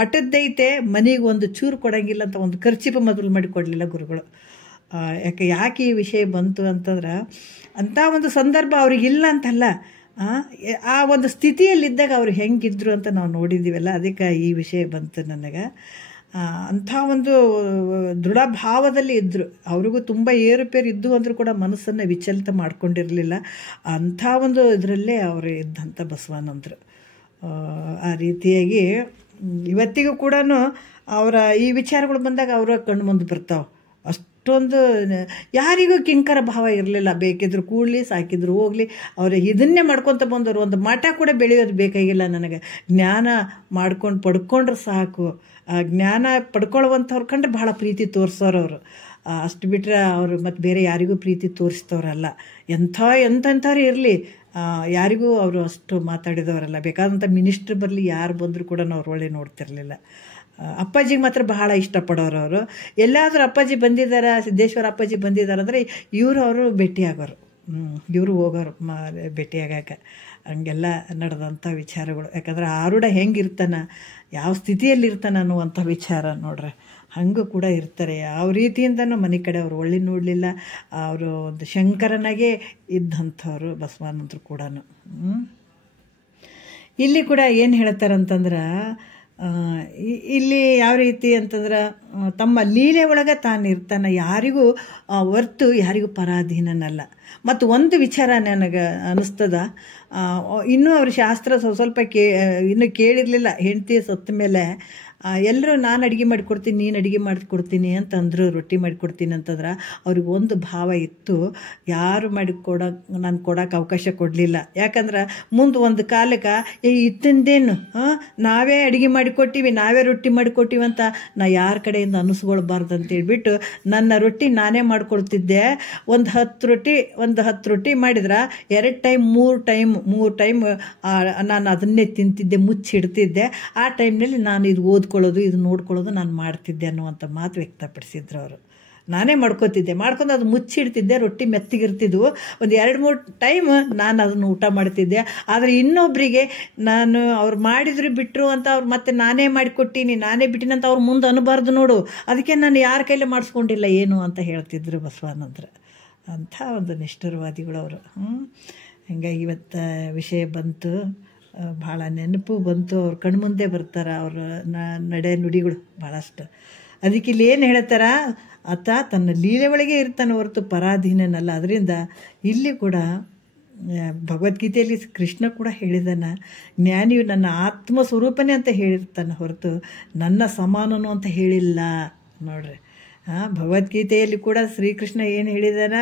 ಮಠದ್ದೈತೆ ಮನೆಗೆ ಒಂದು ಚೂರು ಕೊಡೋಂಗಿಲ್ಲ ಅಂತ ಒಂದು ಖರ್ಚಿಪ್ ಮೊದಲು ಮಾಡಿ ಕೊಡಲಿಲ್ಲ ಗುರುಗಳು. ಯಾಕೆ ಈ ವಿಷಯ ಬಂತು ಅಂತಂದ್ರೆ, ಅಂಥ ಒಂದು ಸಂದರ್ಭ ಅವ್ರಿಗಿಲ್ಲ ಅಂತಲ್ಲ, ಆ ಒಂದು ಸ್ಥಿತಿಯಲ್ಲಿದ್ದಾಗ ಅವ್ರು ಹೆಂಗಿದ್ರು ಅಂತ ನಾವು ನೋಡಿದ್ದೀವಲ್ಲ, ಅದಕ್ಕೆ ಈ ವಿಷಯ ಬಂತು ನನಗೆ. ಅಂಥ ಒಂದು ದೃಢ ಭಾವದಲ್ಲಿ ಇದ್ದರು. ಅವ್ರಿಗೂ ತುಂಬ ಏರುಪೇರು ಇದ್ದು ಅಂದರೂ ಕೂಡ ಮನಸ್ಸನ್ನು ವಿಚಲಿತ ಮಾಡ್ಕೊಂಡಿರಲಿಲ್ಲ. ಅಂಥ ಒಂದು ಇದರಲ್ಲೇ ಅವರು ಇದ್ದಂಥ ಬಸವಾನಂದರು. ಆ ರೀತಿಯಾಗಿ ಇವತ್ತಿಗೂ ಕೂಡ ಅವರ ಈ ವಿಚಾರಗಳು ಬಂದಾಗ ಅವರ ಕಣ್ಣು ಮುಂದೆ ಬರ್ತಾವೆ. ಅಷ್ಟೊಂದು ಯಾರಿಗೂ ಕಿಂಕರ ಭಾವ ಇರಲಿಲ್ಲ. ಬೇಕಿದ್ರು ಕೂಡಲಿ, ಸಾಕಿದ್ರು ಹೋಗಲಿ, ಅವರು ಇದನ್ನೇ ಮಾಡ್ಕೊತ ಬಂದವರು. ಒಂದು ಮಠ ಕೂಡ ಬೆಳೆಯೋದು ಬೇಕಾಗಿಲ್ಲ ನನಗೆ, ಜ್ಞಾನ ಮಾಡ್ಕೊಂಡು ಪಡ್ಕೊಂಡ್ರೆ ಸಾಕು. ಆ ಜ್ಞಾನ ಪಡ್ಕೊಳ್ಳುವಂಥವ್ರು ಕಂಡ್ರೆ ಭಾಳ ಪ್ರೀತಿ ತೋರಿಸೋರು ಅವರು. ಅಷ್ಟು ಬಿಟ್ಟರೆ ಅವರು ಮತ್ತು ಬೇರೆ ಯಾರಿಗೂ ಪ್ರೀತಿ ತೋರಿಸ್ತವ್ರಲ್ಲ. ಎಂಥವ್ರು ಇರಲಿ, ಯಾರಿಗೂ ಅವರು ಅಷ್ಟು ಮಾತಾಡಿದವರಲ್ಲ. ಬೇಕಾದಂಥ ಮಿನಿಸ್ಟ್ರ್ ಬರಲಿ, ಯಾರು ಬಂದರೂ ಕೂಡ ಅವ್ರು ಒಳ್ಳೆ ನೋಡ್ತಿರಲಿಲ್ಲ. ಅಪ್ಪಾಜಿಗೆ ಮಾತ್ರ ಬಹಳ ಇಷ್ಟಪಡೋರು ಅವರು. ಎಲ್ಲಾದರೂ ಅಪ್ಪಾಜಿ ಬಂದಿದ್ದಾರೆ, ಸಿದ್ದೇಶ್ವರ ಅಪ್ಪಾಜಿ ಬಂದಿದ್ದಾರೆ ಅಂದರೆ ಅವರು ಭೇಟಿಯಾಗೋರು, ಇವರು ಹೋಗೋರು ಭೇಟಿಯಾಗಕ್ಕೆ. ಹಂಗೆಲ್ಲ ನಡೆದಂಥ ವಿಚಾರಗಳು. ಯಾಕಂದ್ರೆ ಆರುಢ ಹೆಂಗಿರ್ತಾನೆ, ಯಾವ ಸ್ಥಿತಿಯಲ್ಲಿರ್ತಾನೆ ಅನ್ನುವಂಥ ವಿಚಾರ ನೋಡ್ರೆ ಹಂಗೂ ಕೂಡ ಇರ್ತಾರೆ. ಯಾವ ರೀತಿಯಿಂದನೂ ಮನೆ ಕಡೆ ಅವರು ಒಳ್ಳೆ ನೋಡಲಿಲ್ಲ. ಅವರು ಒಂದು ಶಂಕರನಾಗೆ ಇದ್ದಂಥವ್ರು ಬಸವಾನಂದರು ಕೂಡ. ಇಲ್ಲಿ ಕೂಡ ಏನು ಹೇಳ್ತಾರಂತಂದ್ರೆ, ಇಲ್ಲಿ ಯಾವ ರೀತಿ ಅಂತಂದ್ರೆ, ತಮ್ಮ ಲೀಲೆ ಒಳಗೆ ತಾನು ಇರ್ತಾನೆ, ಯಾರಿಗೂ ಹೊರ್ತು ಯಾರಿಗೂ ಪರಾಧೀನನಲ್ಲ. ಮತ್ತು ಒಂದು ವಿಚಾರ ನನಗೆ ಅನ್ನಿಸ್ತದ, ಇನ್ನೂ ಅವ್ರ ಶಾಸ್ತ್ರ ಸ್ವಲ್ಪ ಇನ್ನೂ ಕೇಳಿರಲಿಲ್ಲ. ಹೆಂಡತಿ ಸತ್ತ ಮೇಲೆ ಎಲ್ಲರೂ ನಾನು ಅಡುಗೆ ಮಾಡಿಕೊಡ್ತೀನಿ, ನೀನು ಅಡುಗೆ ಮಾಡಿಕೊಡ್ತೀನಿ ಅಂತಂದರು, ರೊಟ್ಟಿ ಮಾಡಿಕೊಡ್ತೀನಿ ಅಂತಂದ್ರೆ ಅವ್ರಿಗೆ ಒಂದು ಭಾವ ಇತ್ತು, ಯಾರು ನಾನು ಕೊಡೋಕೆ ಅವಕಾಶ ಕೊಡಲಿಲ್ಲ. ಯಾಕಂದ್ರೆ ಮುಂದೆ ಒಂದು ಕಾಲಕ್ಕೆ ಇತ್ತಿಂದೇನು ನಾವೇ ಅಡುಗೆ ಮಾಡಿಕೊಟ್ಟಿವಿ, ನಾವೇ ರೊಟ್ಟಿ ಮಾಡಿಕೊಟ್ಟಿವಿ ಅಂತ ನಾ ಯಾರ ಕಡೆಯಿಂದ ಅನ್ನಿಸ್ಕೊಳ್ಬಾರ್ದು ಅಂತೇಳ್ಬಿಟ್ಟು ನನ್ನ ರೊಟ್ಟಿ ನಾನೇ ಮಾಡಿಕೊಡ್ತಿದ್ದೆ. ಒಂದು 10 ರೊಟ್ಟಿ ಮಾಡಿದ್ರೆ 2 ಟೈಮ್ 3 ಟೈಮ್ ನಾನು ಅದನ್ನೇ ತಿಂತಿದ್ದೆ, ಮುಚ್ಚಿಡ್ತಿದ್ದೆ. ಆ ಟೈಮ್ನಲ್ಲಿ ನಾನು ಇದು ಓದ್ಕೊಳ್ಳೋದು, ಇದು ನೋಡ್ಕೊಳ್ಳೋದು ನಾನು ಮಾಡ್ತಿದ್ದೆ ಅನ್ನುವಂಥ ಮಾತು ವ್ಯಕ್ತಪಡಿಸಿದ್ರು ಅವರು. ನಾನೇ ಮಾಡ್ಕೊಂಡು ಅದು ಮುಚ್ಚಿಡ್ತಿದ್ದೆ, ರೊಟ್ಟಿ ಮೆತ್ತಗಿರ್ತಿದ್ವು. ಒಂದು 2-3 ಟೈಮ್ ನಾನು ಅದನ್ನು ಊಟ ಮಾಡ್ತಿದ್ದೆ. ಆದರೆ ಇನ್ನೊಬ್ಬರಿಗೆ ನಾನು ಅವ್ರು ಮಾಡಿದ್ರು ಬಿಟ್ಟರು ಅಂತ ಅವ್ರು ಮತ್ತೆ ನಾನೇ ಮಾಡಿಕೊಟ್ಟಿನಿ, ನಾನೇ ಬಿಟ್ಟಿನಿ ಅಂತ ಅವ್ರು ಮುಂದೆ ಅನ್ನಬಾರ್ದು ನೋಡು, ಅದಕ್ಕೆ ನಾನು ಯಾರ ಕೈಲೇ ಮಾಡಿಸ್ಕೊಂಡಿಲ್ಲ ಏನು ಅಂತ ಹೇಳ್ತಿದ್ರು ಬಸವಾನಂದ್ರು. ಅಂಥ ಒಂದು ನಿಷ್ಠುರವಾದಿಗಳು ಅವರು. ಹಂಗಾಗಿ ಇವತ್ತು ವಿಷಯ ಬಂತು, ಭಾಳ ನೆನಪು ಬಂತು. ಅವ್ರ ಕಣ್ಮುಂದೆ ಬರ್ತಾರೆ ಅವ್ರ ನಡೆ ನುಡಿಗಳು ಭಾಳಷ್ಟು. ಅದಕ್ಕೆ ಇಲ್ಲಿ ಏನು ಹೇಳ್ತಾರ, ಆತ ತನ್ನ ಲೀಲೆ ಒಳಗೆ ಇರ್ತಾನೆ ಹೊರತು ಪರಾಧೀನನಲ್ಲ. ಅದರಿಂದ ಇಲ್ಲಿ ಕೂಡ ಭಗವದ್ಗೀತೆಯಲ್ಲಿ ಕೃಷ್ಣ ಕೂಡ ಹೇಳಿದಾನ, ಜ್ಞಾನಿಯು ನನ್ನ ಆತ್ಮ ಸ್ವರೂಪನೇ ಅಂತ ಹೇಳಿರ್ತಾನೆ ಹೊರತು ನನ್ನ ಸಮಾನನು ಅಂತ ಹೇಳಿಲ್ಲ. ನೋಡ್ರಿ, ಭಗವದ್ಗೀತೆಯಲ್ಲಿ ಕೂಡ ಶ್ರೀಕೃಷ್ಣ ಏನು ಹೇಳಿದಾನ,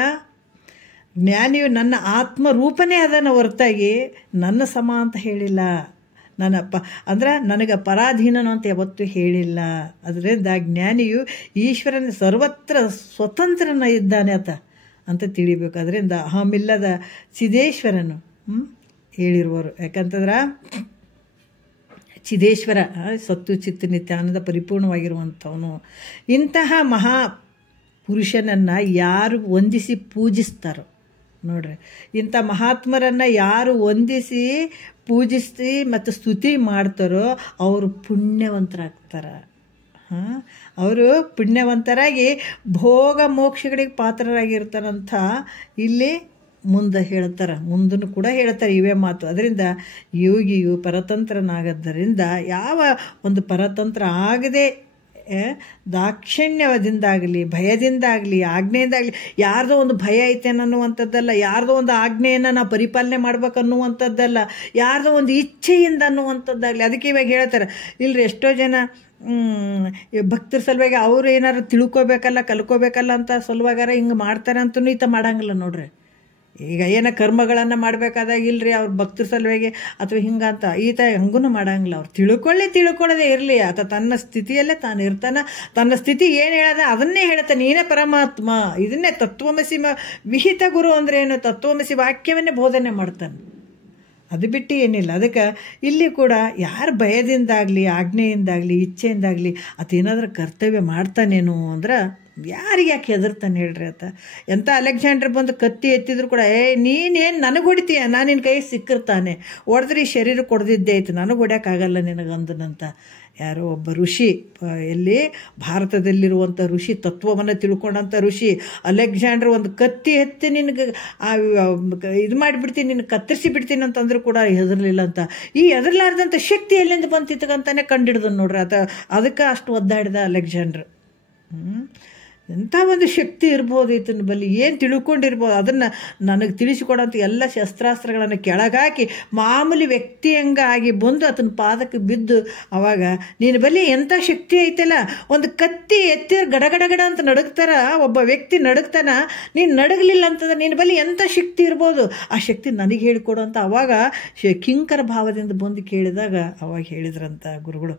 ಜ್ಞಾನಿಯು ನನ್ನ ಆತ್ಮ ರೂಪನೇ ಅದನ್ನು ಹೊರತಾಗಿ ನನ್ನ ಸಮ ಅಂತ ಹೇಳಿಲ್ಲ. ಅಂದ್ರೆ ನನಗೆ ಪರಾಧೀನನು ಅಂತ ಯಾವತ್ತೂ ಹೇಳಿಲ್ಲ. ಅದರಿಂದ ಜ್ಞಾನಿಯು ಈಶ್ವರನ ಸರ್ವತ್ರ ಸ್ವತಂತ್ರನ ಇದ್ದಾನೆ ಅಂತ ತಿಳಿಬೇಕು. ಅದರಿಂದ ಅಹಮಿಲ್ಲದ ಸಿದ್ದೇಶ್ವರನು ಹೇಳಿರುವರು. ಯಾಕಂತಂದ್ರೆ ಚಿದೇಶ್ವರ ಸತ್ತು ಚಿತ್ತು ನಿತ್ಯಾನಂದ ಪರಿಪೂರ್ಣವಾಗಿರುವಂಥವನು. ಇಂತಹ ಮಹಾ ಪುರುಷನನ್ನು ಯಾರು ವಂದಿಸಿ ಪೂಜಿಸ್ತಾರೋ ನೋಡ್ರಿ, ಇಂಥ ಮಹಾತ್ಮರನ್ನು ಯಾರು ವಂದಿಸಿ ಪೂಜಿಸಿ ಮತ್ತು ಸ್ತುತಿ ಮಾಡ್ತಾರೋ ಅವರು ಪುಣ್ಯವಂತರಾಗ್ತಾರೆ. ಅವರು ಪುಣ್ಯವಂತರಾಗಿ ಭೋಗ ಮೋಕ್ಷಗಳಿಗೆ ಪಾತ್ರರಾಗಿರ್ತಾರಂತ ಇಲ್ಲಿ ಮುಂದೆ ಹೇಳ್ತಾರೆ, ಮುಂದೂ ಕೂಡ ಹೇಳ್ತಾರೆ ಇವೇ ಮಾತು. ಅದರಿಂದ ಯೋಗಿಯು ಪರತಂತ್ರನಾಗದ್ದರಿಂದ ಯಾವ ಒಂದು ಪರತಂತ್ರ ಆಗದೆ ದಾಕ್ಷಿಣ್ಯದಿಂದಾಗಲಿ, ಭಯದಿಂದಾಗಲಿ, ಆಜ್ಞೆಯಿಂದಾಗಲಿ, ಯಾರ್ದೋ ಒಂದು ಭಯ ಐತೆ ಅನ್ನುವಂಥದ್ದಲ್ಲ, ಯಾರ್ದೋ ಒಂದು ಆಜ್ಞೆಯನ್ನು ನಾವು ಪರಿಪಾಲನೆ ಮಾಡ್ಬೇಕನ್ನುವಂಥದ್ದಲ್ಲ, ಯಾರ್ದೋ ಒಂದು ಇಚ್ಛೆಯಿಂದ ಅನ್ನುವಂಥದ್ದಾಗಲಿ. ಅದಕ್ಕೆ ಇವಾಗ ಹೇಳ್ತಾರೆ ಇಲ್ರಿ, ಎಷ್ಟೋ ಜನ ಭಕ್ತರ ಸಲುವಾಗಿ ಅವ್ರು ಏನಾರು ತಿಳ್ಕೊಬೇಕಲ್ಲ ಕಲ್ಕೋಬೇಕಲ್ಲ ಅಂತ ಸಲುವಾಗಾರ ಹಿಂಗೆ ಮಾಡ್ತಾರೆ ಅಂತೂ ಈತ ಮಾಡಂಗಿಲ್ಲ ನೋಡ್ರಿ. ಈಗ ಏನೋ ಕರ್ಮಗಳನ್ನು ಮಾಡಬೇಕಾದಾಗ ಇಲ್ಲರಿ ಅವ್ರ ಭಕ್ತರ ಸಲುವಾಗಿ ಅಥವಾ ಹಿಂಗಂತ ಈತ ಹಂಗೂ ಮಾಡಂಗಿಲ್ಲ. ಅವ್ರು ತಿಳ್ಕೊಳ್ಳೋದೇ ಇರಲಿ, ಆತ ತನ್ನ ಸ್ಥಿತಿಯಲ್ಲೇ ತಾನು ಇರ್ತಾನೆ. ತನ್ನ ಸ್ಥಿತಿ ಏನು ಹೇಳದ ಅದನ್ನೇ ಹೇಳ್ತಾನೆ, ನೀನೇ ಪರಮಾತ್ಮ. ಇದನ್ನೇ ತತ್ವಮಸಿ ವಿಹಿತ ಗುರು ಅಂದ್ರೆ ಏನು, ತತ್ವಮಸಿ ವಾಕ್ಯವನ್ನೇ ಬೋಧನೆ ಮಾಡ್ತಾನೆ. ಅದು ಬಿಟ್ಟು ಏನಿಲ್ಲ. ಅದಕ್ಕೆ ಇಲ್ಲಿ ಕೂಡ ಯಾರು ಭಯದಿಂದಾಗಲಿ ಆಜ್ಞೆಯಿಂದಾಗಲಿ ಇಚ್ಛೆಯಿಂದಾಗಲಿ ಅದೇನಾದ್ರೂ ಕರ್ತವ್ಯ ಮಾಡ್ತಾನೇನು ಅಂದ್ರೆ ಯಾರಿಗೆ ಯಾಕೆ ಹೆದರ್ತಾನೆ ಹೇಳ್ರಿ ಆತ. ಎಂಥ ಅಲೆಕ್ಸಾಂಡರ್ ಬಂದು ಕತ್ತಿ ಎತ್ತಿದ್ರು ಕೂಡ ನೀನೇನು ನನಗೆ ಹೊಡಿತೀಯ, ನಾನು ನಿನ್ನ ಕೈ ಸಿಕ್ಕಿರ್ತಾನೆ, ಹೊಡೆದ್ರೆ ಈ ಶರೀರ ಕೊಡ್ದಿದ್ದೇ ಐತೆ, ನನಗೆ ಹೊಡ್ಯೋಕ್ಕಾಗಲ್ಲ ನಿನಗಂದನಂತ ಯಾರೋ ಒಬ್ಬ ಋಷಿ, ಎಲ್ಲಿ ಭಾರತದಲ್ಲಿರುವಂಥ ಋಷಿ, ತತ್ವವನ್ನು ತಿಳ್ಕೊಂಡಂಥ ಋಷಿ ಅಲೆಕ್ಸಾಂಡರ್ ಒಂದು ಕತ್ತಿ ಎತ್ತಿ ನಿನಗೆ ಇದು ಮಾಡಿಬಿಡ್ತೀನಿ, ನಿನಗೆ ಕತ್ತರಿಸಿ ಬಿಡ್ತೀನಿ ಅಂತಂದ್ರೂ ಕೂಡ ಹೆದರ್ಲಿಲ್ಲ ಅಂತ. ಈ ಹೆದರ್ಲಾರ್ದಂಥ ಶಕ್ತಿ ಎಲ್ಲಿಂದ ಬಂತಿತ್ತಂತಾನೆ ಕಂಡಿಡ್ದನು ನೋಡ್ರಿ ಆತ. ಅದಕ್ಕೆ ಅಷ್ಟು ಒದ್ದಾಡಿದ ಅಲೆಕ್ಸಾಂಡ್ರ್. ಎಂಥ ಒಂದು ಶಕ್ತಿ ಇರ್ಬೋದು ಈತನ ಬಳಿ, ಏನು ತಿಳ್ಕೊಂಡಿರ್ಬೋದು ಅದನ್ನು ನನಗೆ ತಿಳಿಸಿಕೊಡೋಂಥ ಎಲ್ಲ ಶಸ್ತ್ರಾಸ್ತ್ರಗಳನ್ನು ಕೆಳಗಾಕಿ ಮಾಮೂಲಿ ವ್ಯಕ್ತಿ ಹಂಗಾಗಿ ಬಂದು ಆತನ ಪಾದಕ್ಕೆ ಬಿದ್ದು, ಅವಾಗ ನಿನ್ನ ಬಳಿ ಎಂಥ ಶಕ್ತಿ ಐತಲ್ಲ, ಒಂದು ಕತ್ತಿ ಎತ್ತಿದ್ರೆ ಗಡಗಡಗಡ ಅಂತ ನಡುಗ್ತಾರ, ಒಬ್ಬ ವ್ಯಕ್ತಿ ನಡುಗ್ತಾನ, ನೀನು ನಡಗಲಿಲ್ಲ ಅಂತಂದ್ರೆ ನಿನ್ನ ಬಳಿ ಎಂಥ ಶಕ್ತಿ ಇರ್ಬೋದು, ಆ ಶಕ್ತಿ ನನಗೆ ಹೇಳಿಕೊಡು ಅಂತ ಅವಾಗ ಕಿಂಕರ ಭಾವದಿಂದ ಬಂದು ಕೇಳಿದಾಗ ಅವಾಗ ಹೇಳಿದ್ರಂತ ಗುರುಗಳು.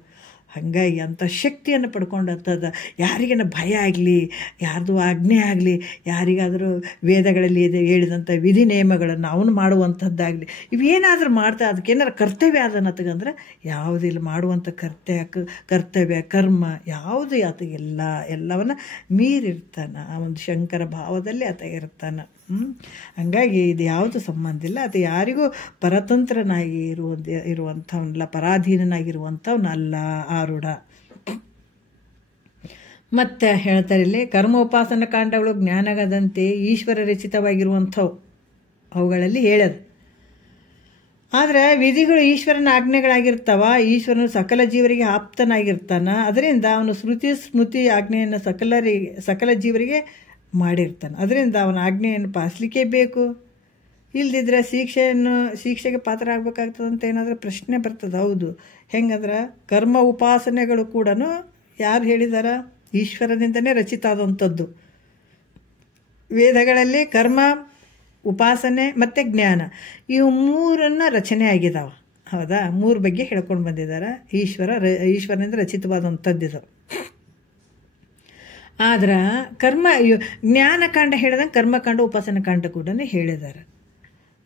ಹಾಗಾಗಿ ಅಂಥ ಶಕ್ತಿಯನ್ನು ಪಡ್ಕೊಂಡಂಥದ್ದು ಯಾರಿಗೇನ ಭಯ ಆಗಲಿ, ಯಾರ್ದು ಆಜ್ಞೆ ಆಗಲಿ, ಯಾರಿಗಾದರೂ ವೇದಗಳಲ್ಲಿ ಹೇಳಿದಂಥ ವಿಧಿ ನಿಯಮಗಳನ್ನು ಅವನು ಮಾಡುವಂಥದ್ದಾಗಲಿ, ಇವೇನಾದರೂ ಮಾಡ್ತಾ ಅದಕ್ಕೇನಾರು ಕರ್ತವ್ಯ ಅದನ್ನತ್ತಗಂದ್ರೆ ಯಾವುದಿಲ್ಲ, ಮಾಡುವಂಥ ಕರ್ತವ್ಯ ಕರ್ಮ ಯಾವುದು ಆತಗೆಲ್ಲ ಎಲ್ಲವನ್ನು ಮೀರಿರ್ತಾನೆ. ಆ ಒಂದು ಶಂಕರ ಭಾವದಲ್ಲಿ ಆತ ಇರ್ತಾನೆ. ಹಂಗಾಗಿ ಇದು ಯಾವುದು ಸಂಬಂಧ ಇಲ್ಲ. ಅದು ಯಾರಿಗೂ ಪರತಂತ್ರನಾಗಿ ಇರುವಂಥವನಲ್ಲ, ಪರಾಧೀನನಾಗಿರುವಂಥವನಲ್ಲ ಆರೂಢ. ಮತ್ತು ಹೇಳ್ತಾರೆ ಇಲ್ಲಿ, ಕರ್ಮೋಪಾಸನ ಕಾಂಡಗಳು ಜ್ಞಾನಗದಂತೆ ಈಶ್ವರ ರಚಿತವಾಗಿರುವಂಥವು ಅವುಗಳಲ್ಲಿ ಹೇಳೋದು. ಆದರೆ ವಿಧಿಗಳು ಈಶ್ವರನ ಆಜ್ಞೆಗಳಾಗಿರ್ತಾವ. ಈಶ್ವರನು ಸಕಲ ಜೀವರಿಗೆ ಆಪ್ತನಾಗಿರ್ತಾನ. ಅದರಿಂದ ಅವನು ಶ್ರುತಿ ಸ್ಮೃತಿ ಆಜ್ಞೆಯನ್ನು ಸಕಲ ಜೀವರಿಗೆ ಮಾಡಿರ್ತಾನೆ. ಅದರಿಂದ ಅವನ ಆಜ್ಞೆಯನ್ನು ಪಾಲಿಸಲಿಕ್ಕೆ ಬೇಕು. ಇಲ್ದಿದ್ರೆ ಶಿಕ್ಷೆಗೆ ಪಾತ್ರ ಆಗಬೇಕಾಗ್ತದಂತ ಏನಾದರೂ ಪ್ರಶ್ನೆ ಬರ್ತದೆ. ಹೌದು, ಹೆಂಗಂದ್ರೆ ಕರ್ಮ ಉಪಾಸನೆಗಳು ಕೂಡ ಯಾರು ಹೇಳಿದಾರ, ಈಶ್ವರನಿಂದನೇ ರಚಿತ ಆದಂಥದ್ದು. ವೇದಗಳಲ್ಲಿ ಕರ್ಮ, ಉಪಾಸನೆ ಮತ್ತು ಜ್ಞಾನ ಇವು ಮೂರನ್ನು ರಚನೆ ಆಗಿದಾವ. ಹೌದಾ, ಮೂರು ಬಗ್ಗೆ ಹೇಳ್ಕೊಂಡು ಬಂದಿದ್ದಾರೆ. ಈಶ್ವರನಿಂದ ರಚಿತವಾದಂಥದ್ದಿದು. ಆದ್ರೆ ಜ್ಞಾನಕಾಂಡ ಹೇಳಿದಂಗೆ ಕರ್ಮಕಾಂಡ ಉಪಾಸನ ಕಾಂಡ ಕೂಡ ಹೇಳಿದ್ದಾರೆ.